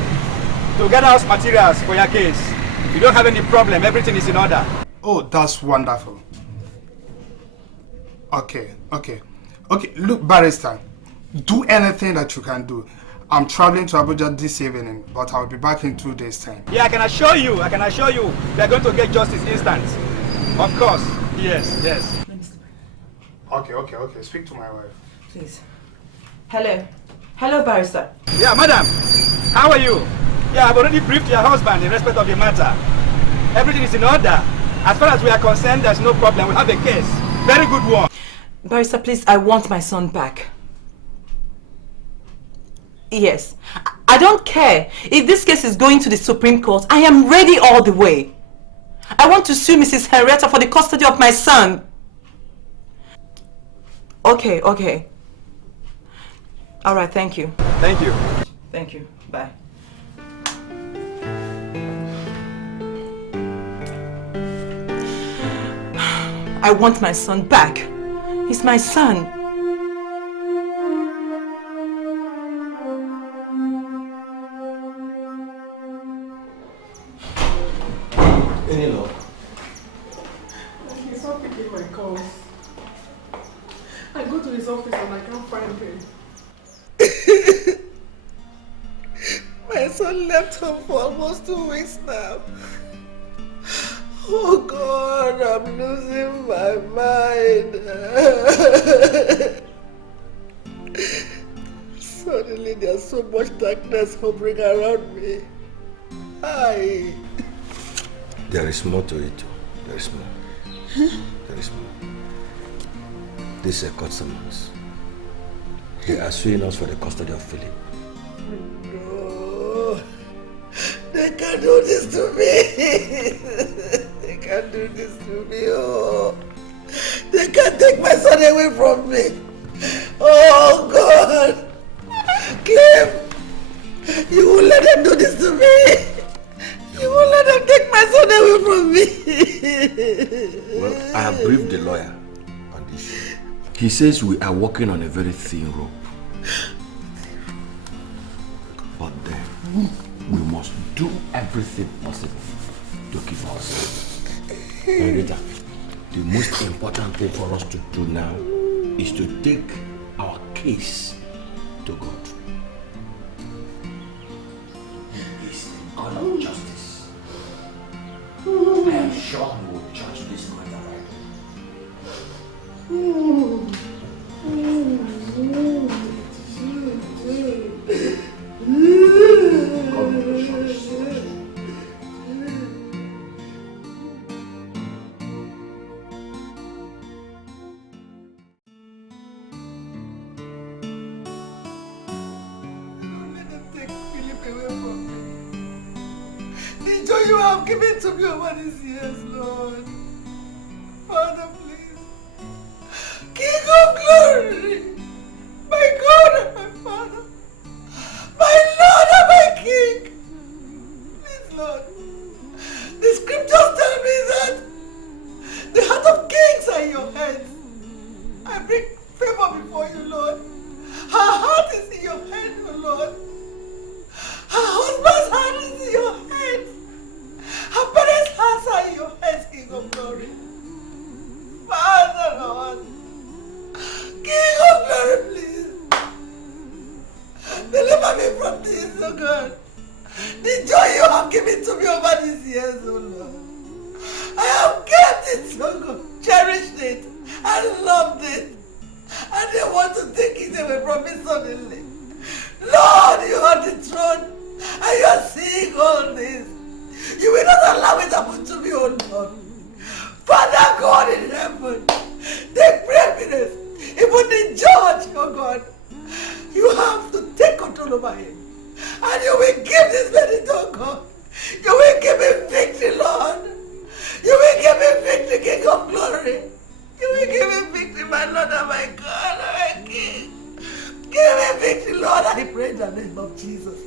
to gather us materials for your case. You don't have any problem. Everything is in order. Oh, that's wonderful. Okay. Look, Barrister, do anything that you can do. I'm traveling to Abuja this evening, but I'll be back in 2 days' time. Yeah, I can assure you, we are going to get justice instant. Of course, yes. Okay. Speak to my wife. Please. Hello, Barrister. Yeah, madam. How are you? Yeah, I've already briefed your husband in respect of the matter. Everything is in order. As far as we are concerned, there's no problem. We have a case. Very good one. Barrister, please, I want my son back. Yes. I don't care if this case is going to the Supreme Court. I am ready all the way. I want to sue Mrs. Henrietta for the custody of my son. Okay. All right, thank you. Thank you. Thank you. Bye. I want my son back. He's my son. Any luck? He's not picking my calls. I go to his office and I can't find him. My son left home for almost 2 weeks now. Oh God, I'm losing my mind. Suddenly there's so much darkness hovering around me. There is more to it. There is more. There is more. This is a court summons. They are suing us for the custody of Philip. No, they can't do this to me. They can't do this to me. Oh, take my son away from me. Oh God. Clem, you won't let them do this to me. You won't let them take my son away from me. Well, I have briefed the lawyer on this. He says we are walking on a very thin rope. But then, we must do everything possible to keep our son. Rita, the most important thing for us to do now is to take our case to God. He is the God of justice. I am sure He will judge this matter You have given to me over these years, Lord. Father, please. King of glory. My God and my Father. My Lord and my King. Please, Lord. The scriptures tell me that the heart of kings are in your hands. I bring favor before you, Lord. Her heart is in your hands, Lord. Her husband's heart is in your hands. Her parents' hearts are in your hands, King of glory. Father, Lord. King of glory, please. Deliver me from this, oh God. The joy you have given to me over these years, oh Lord. I have kept it, oh God. Cherished it and loved it. And they want to take it away from me suddenly. Lord, you are the throne and you are seeing all this. You will not allow it to happen to me, oh Lord. Father God in heaven, take preeminence. Even the judge, oh God, you have to take control over him. And you will give this man to God. You will give him victory, Lord. You will give him victory, King of glory. You will give him victory, my Lord and my God and my King. Give him victory, Lord. I pray in the name of Jesus.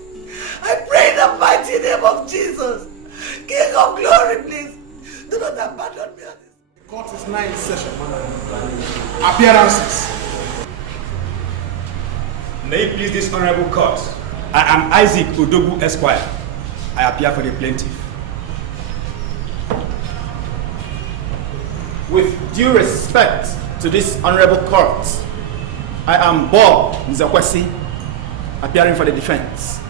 I pray in the mighty name of Jesus. King of glory, please, do not abandon me. The court is now in session. Appearances. May it please this honorable court. I am Isaac Odogu Esquire. I appear for the plaintiff. With due respect to this honorable court, I am Bob Nwosu, appearing for the defense.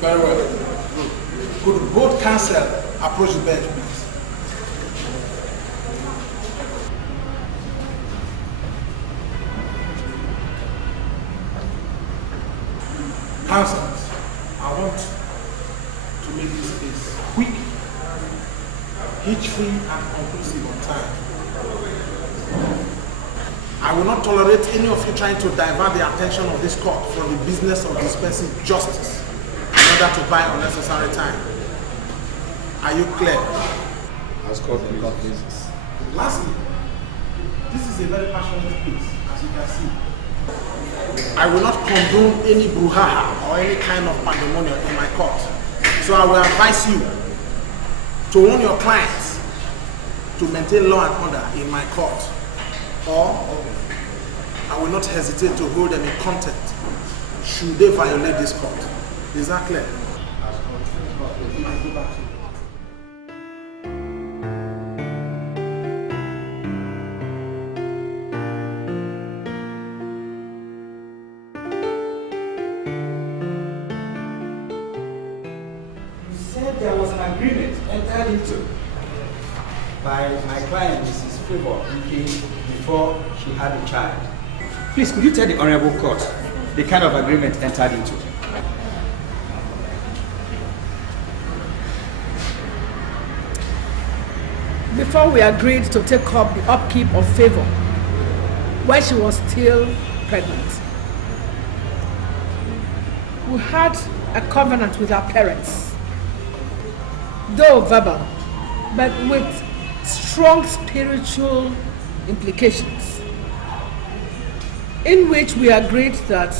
Very well. Could both counsel approach the bench, please? Counsel, I want to make this case quick, hitch-free, and conclusive on time. I will not tolerate any of you trying to divert the attention of this court from the business of dispensing justice in order to buy unnecessary time. Are you clear? As court pleases. Lastly, this is a very passionate case, as you can see. I will not condone any brouhaha or any kind of pandemonium in my court. So I will advise you to warn your clients to maintain law and order in my court. Or I will not hesitate to hold them in contempt should they violate this court. Is that clear? There was an agreement entered into by my client, Mrs. Favor, before she had a child. Please, could you tell the Honorable Court the kind of agreement entered into? Before we agreed to take up the upkeep of Favor when she was still pregnant, we had a covenant with our parents. Though verbal, but with strong spiritual implications in which we agreed that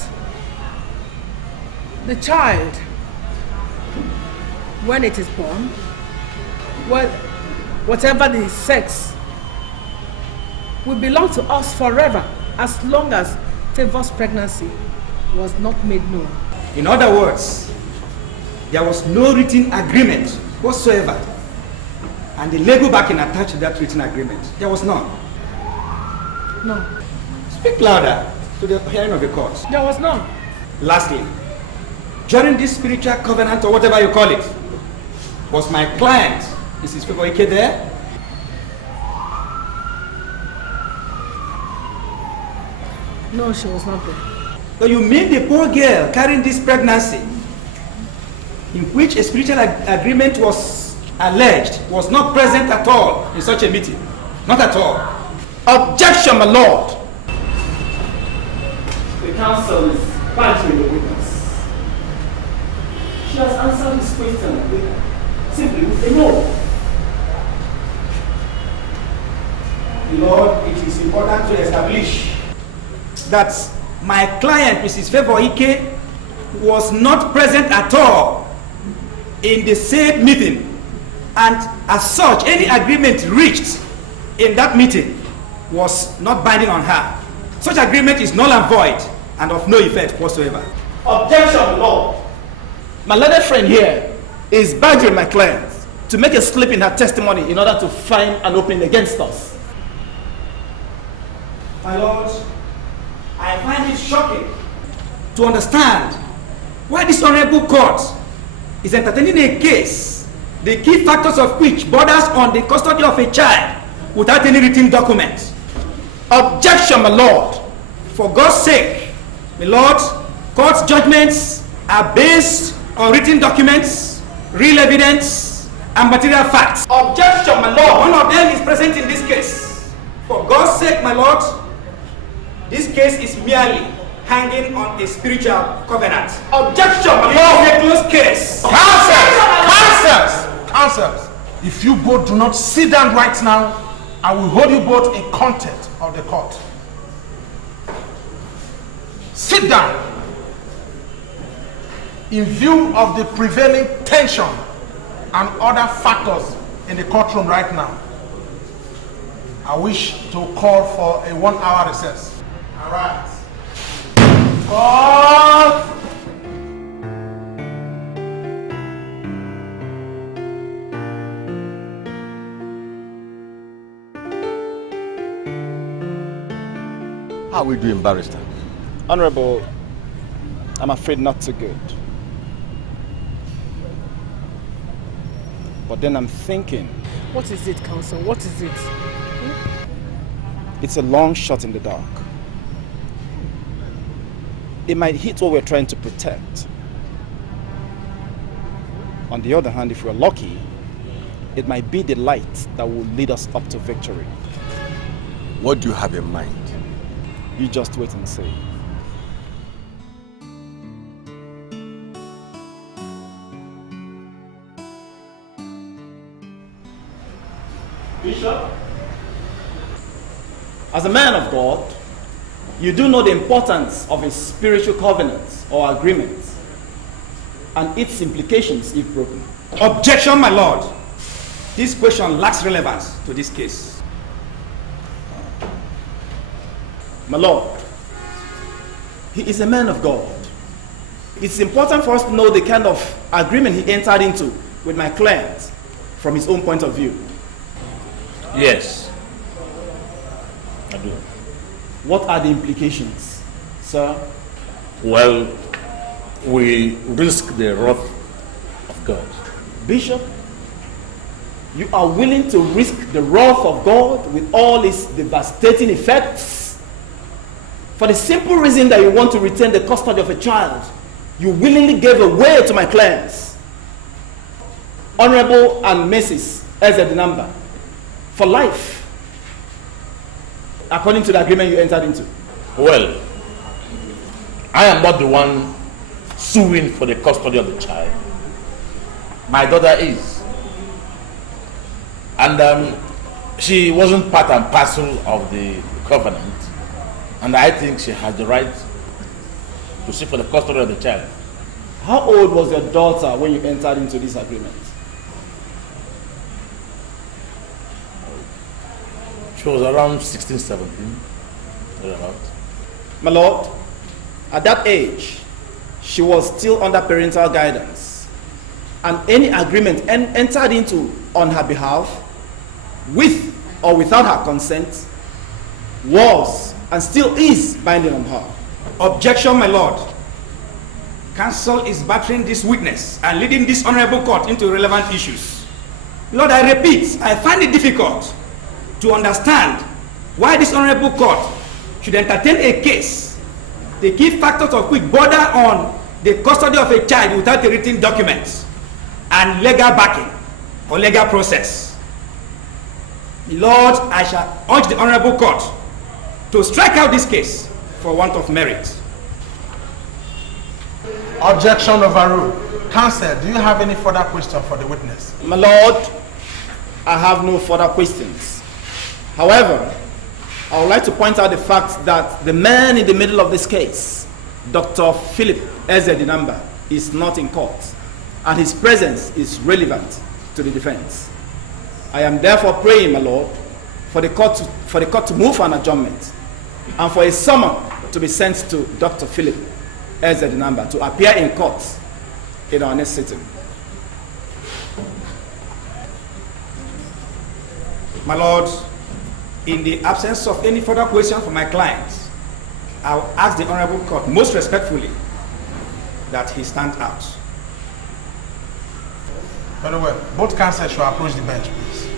the child, when it is born, well, whatever the sex, will belong to us forever as long as Favor's pregnancy was not made known. In other words, there was no written agreement whatsoever, and the legal backing attached to that written agreement, there was none. No. Speak louder to the hearing of the court. There was none. Lastly, during this spiritual covenant or whatever you call it, was my client, Mrs. Favoike, there? No, she was not there. So you mean the poor girl carrying this pregnancy, in which a spiritual agreement was alleged, was not present at all in such a meeting? Not at all. Objection, my lord. The counsel is badgering the witness. She has answered his question simply with a no. Lord, it is important to establish that my client, Mrs. Favoike, was not present at all in the said meeting, and as such, any agreement reached in that meeting was not binding on her. Such agreement is null and void and of no effect whatsoever. Objection, Lord. My learned friend here is badgering my client to make a slip in her testimony in order to find an opening against us. My lord, I find it shocking to understand why this honorable court is entertaining a case, the key factors of which borders on the custody of a child without any written document. Objection, my lord. For God's sake, my lord, court's judgments are based on written documents, real evidence, and material facts. Objection, my lord. One of them is present in this case. For God's sake, my lord, this case is merely hanging on a spiritual covenant. Objection, my lord. It is a closed case. Counsels, if you both do not sit down right now, I will hold you both in contempt of the court. Sit down. In view of the prevailing tension and other factors in the courtroom right now, I wish to call for a 1-hour recess. All right. Court. How are we doing, barrister? Honorable, I'm afraid not so good. But then I'm thinking... What is it, counsel? What is it? It's a long shot in the dark. It might hit what we're trying to protect. On the other hand, if we're lucky, it might be the light that will lead us up to victory. What do you have in mind? You just wait and see. Bishop? As a man of God, you do know the importance of a spiritual covenant or agreement and its implications if broken. Objection, my lord. This question lacks relevance to this case. My lord, he is a man of God. It's important for us to know the kind of agreement he entered into with my client from his own point of view. Yes, I do. What are the implications, sir? Well, we risk the wrath of God. Bishop, you are willing to risk the wrath of God with all its devastating effects? For the simple reason that you want to retain the custody of a child, you willingly gave away to my clients, Honorable and Mrs. Ezedenamba, for life, according to the agreement you entered into. Well, I am not the one suing for the custody of the child. My daughter is. And she wasn't part and parcel of the covenant, and I think she has the right to seek for the custody of the child. How old was your daughter when you entered into this agreement? She was around 16, 17. Thereabout. My lord, at that age, she was still under parental guidance, and any agreement entered into on her behalf, with or without her consent, was and still is binding on her. Objection, my lord. Counsel is battering this witness and leading this honorable court into relevant issues. Lord, I repeat, I find it difficult to understand why this honorable court should entertain a case. The key factors of which border on the custody of a child without a written document and legal backing or legal process. Lord, I shall urge the honorable court to strike out this case for want of merit. Objection overruled. Counsel, do you have any further question for the witness? My lord, I have no further questions. However, I would like to point out the fact that the man in the middle of this case, Dr. Philip Ezedinamba, is not in court, and his presence is relevant to the defense. I am therefore praying, my lord, for the court to move for an adjournment and for a summon to be sent to Dr. Philip Ezedinamba to appear in court in our next sitting. My lord, in the absence of any further question from my clients, I will ask the honorable court most respectfully that he stand out. Very well. Both counsel should approach the bench, please.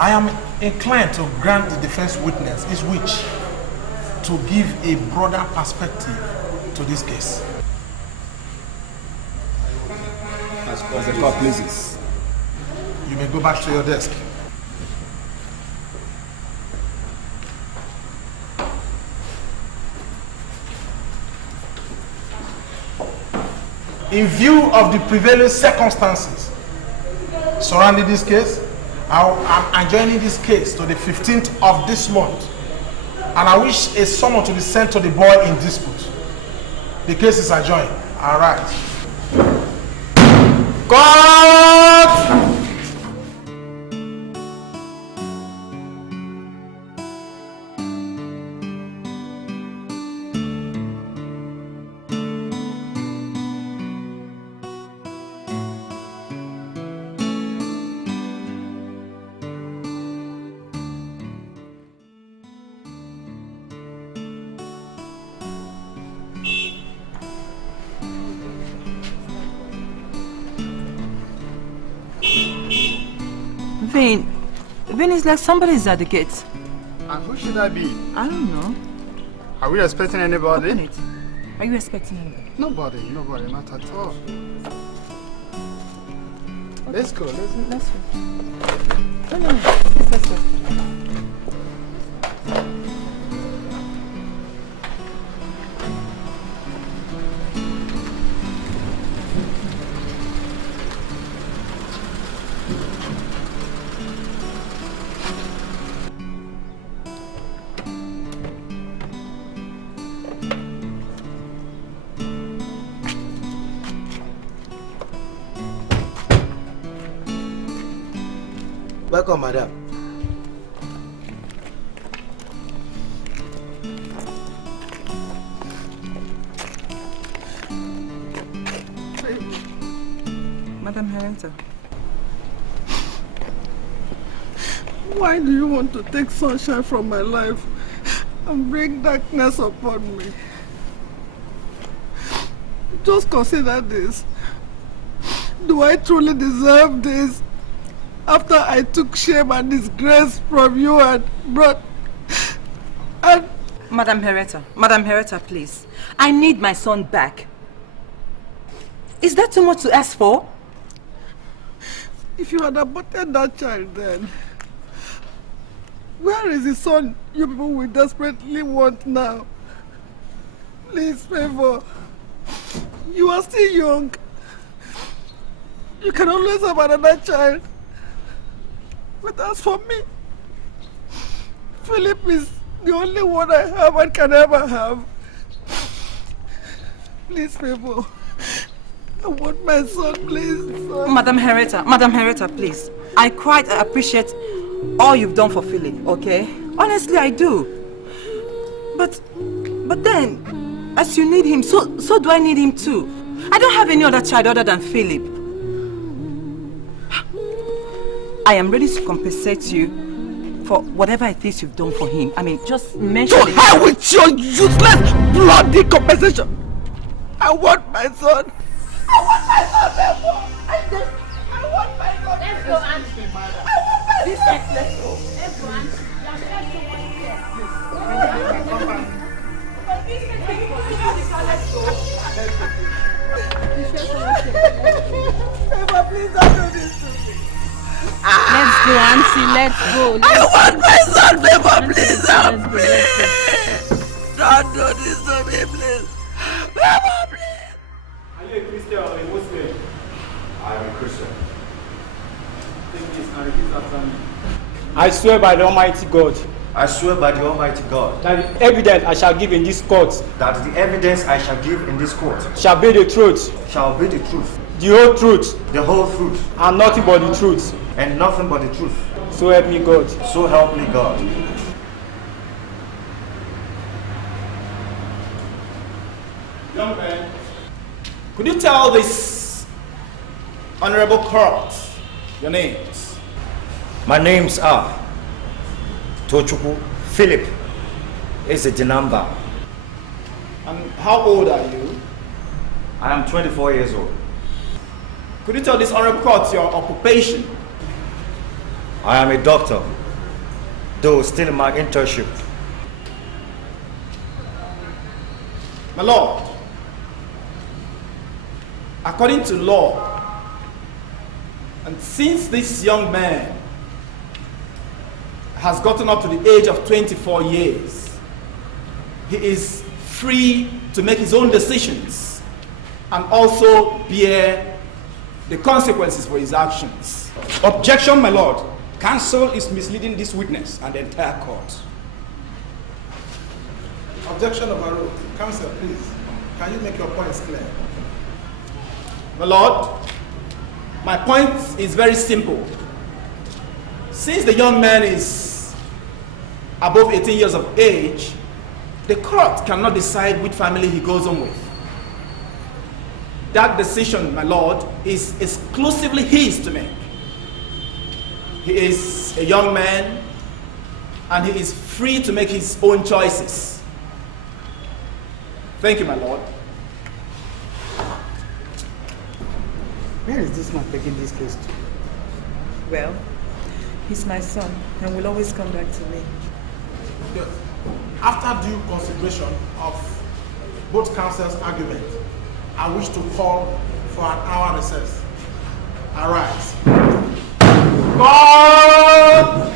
I am inclined to grant the defense witness his wish to give a broader perspective to this case. As the court pleases. You may go back to your desk. In view of the prevailing circumstances surrounding this case, I'm adjourning this case to the 15th of this month, and I wish a summons to be sent to the boy in dispute. The case is adjourned. All right. Court! Vin, it's like somebody's at the gate. And who should that be? I don't know. Are we expecting anybody? Open it. Are you expecting anybody? Nobody, not at all. Okay. Let's go, let's go. No. Let's go. Welcome, madam. Madam Henrietta. Why do you want to take sunshine from my life and bring darkness upon me? Just consider this. Do I truly deserve this? After I took shame and disgrace from you and brought... Madam Henrietta, please. I need my son back. Is that too much to ask for? If you had aborted that child then, where is the son you people will desperately want now? Please, favor. You are still young. You can always have another child. But as for me, Philip is the only one I have and can ever have. Please, people. I want my son, please. Son. Madam Henrietta, please. I quite appreciate all you've done for Philip, okay? Honestly, I do. But then, as you need him, so do I need him too. I don't have any other child other than Philip. I am ready to compensate you for whatever it is you've done for him. I mean, just mention it. To hell with your useless, bloody compensation! I want my son! I want my son, therefore! I want my son! Let's go, Auntie. I want my son! Let's go, Auntie. Eva, please don't do this to me. Let's go, Auntie. Let's go. I want my son, Eva, please help me. Don't do this to me, please. Eva, please. Are you a Christian or a Muslim? I am a Christian. Take this and repeat after me. I swear by the Almighty God. I swear by the Almighty God. That the evidence I shall give in this court. That the evidence I shall give in this court. Shall be the truth. Shall be the truth. The whole truth. The whole truth. And nothing but the truth. And nothing but the truth. So help me God. So help me God. Young man, could you tell this honorable court your names? My names are Tochukwu Philip is the number. And how old are you? I am 24 years old. Could you tell this honorable court your occupation? I am a doctor, though still in my internship. My lord, according to law, and since this young man has gotten up to the age of 24 years, he is free to make his own decisions and also bear the consequences for his actions. Objection, my lord. Counsel is misleading this witness and the entire court. Objection overruled. Counsel, please. Can you make your points clear? My lord, my point is very simple. Since the young man is above 18 years of age, the court cannot decide which family he goes on with. That decision, my lord, is exclusively his to make. He is a young man and he is free to make his own choices. Thank you, my lord. Where is this man taking this case to? Well, he's my son and will always come back to me. Yes. After due consideration of both counsel's argument, I wish to call for an hour recess. Arise. God!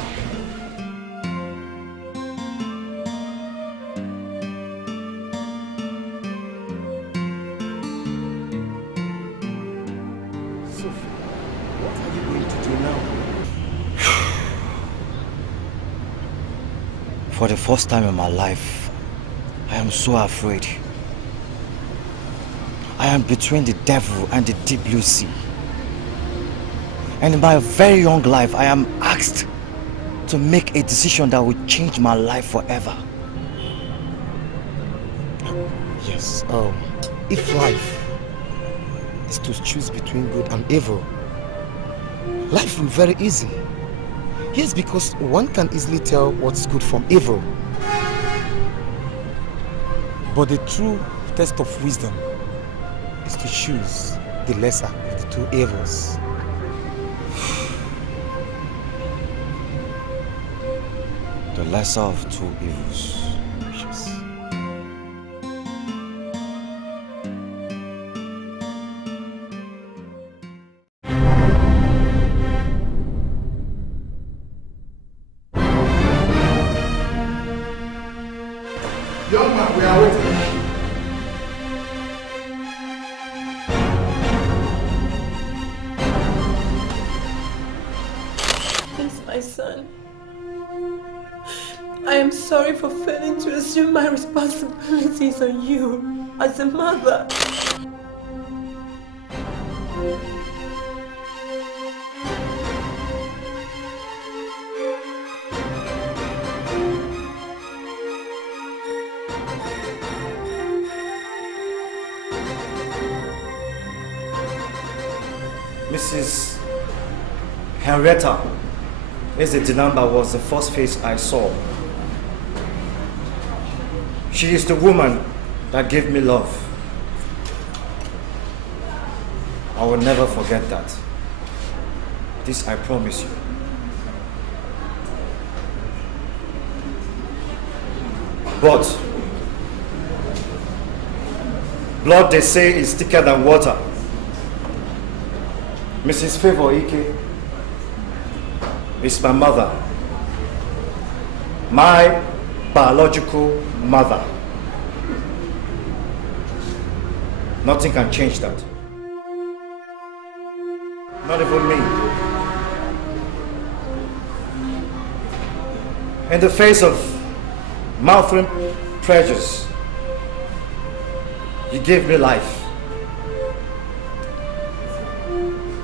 For the first time in my life, I am so afraid. I am between the devil and the deep blue sea. And in my very young life, I am asked to make a decision that will change my life forever. Yes, if life is to choose between good and evil, life will be very easy. Yes, because one can easily tell what's good from evil. But the true test of wisdom is to choose the lesser of the two evils. The lesser of two evils. Yes. Young man, we are waiting. My son, I am sorry for failing to assume my responsibilities on you as a mother. Mrs. Henrietta Eze-Dinamba was the first face I saw. She is the woman that gave me love. I will never forget that. This I promise you. But blood, they say, is thicker than water. Mrs. Favor Ike is my mother, my biological mother. Nothing can change that. Not even me. In the face of mouthing prejudice, you gave me life.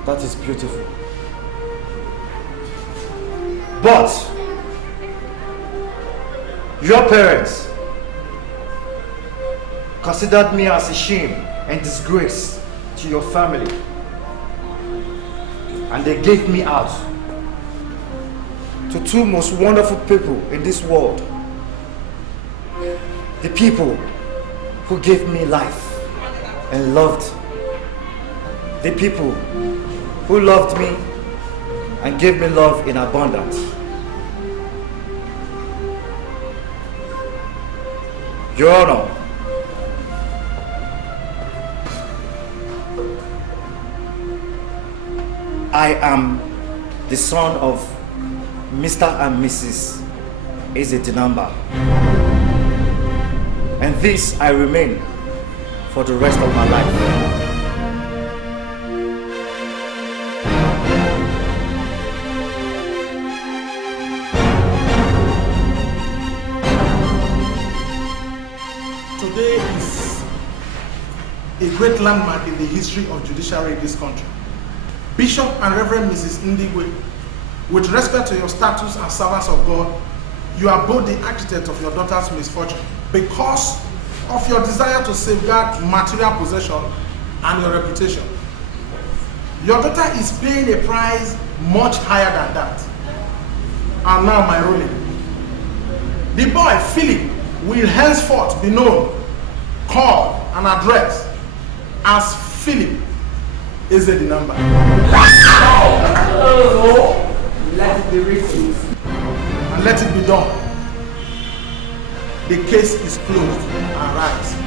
That is beautiful. But your parents considered me as a shame and disgrace to your family, and they gave me out to two most wonderful people in this world. The people who gave me life and loved. The people who loved me and gave me love in abundance. Your Honor, I am the son of Mr. and Mrs. Eze-Dinamba, and this I remain for the rest of my life. A great landmark in the history of judiciary in this country. Bishop and Reverend Mrs. Ndigwe, with respect to your status as servants of God, you are both the architect of your daughter's misfortune because of your desire to safeguard material possession and your reputation. Your daughter is paying a price much higher than that. And now my ruling. The boy, Philip, will henceforth be known, called, and addressed as Philip Eze-Dinamba. Let it be written. And let it be done. The case is closed. Arise.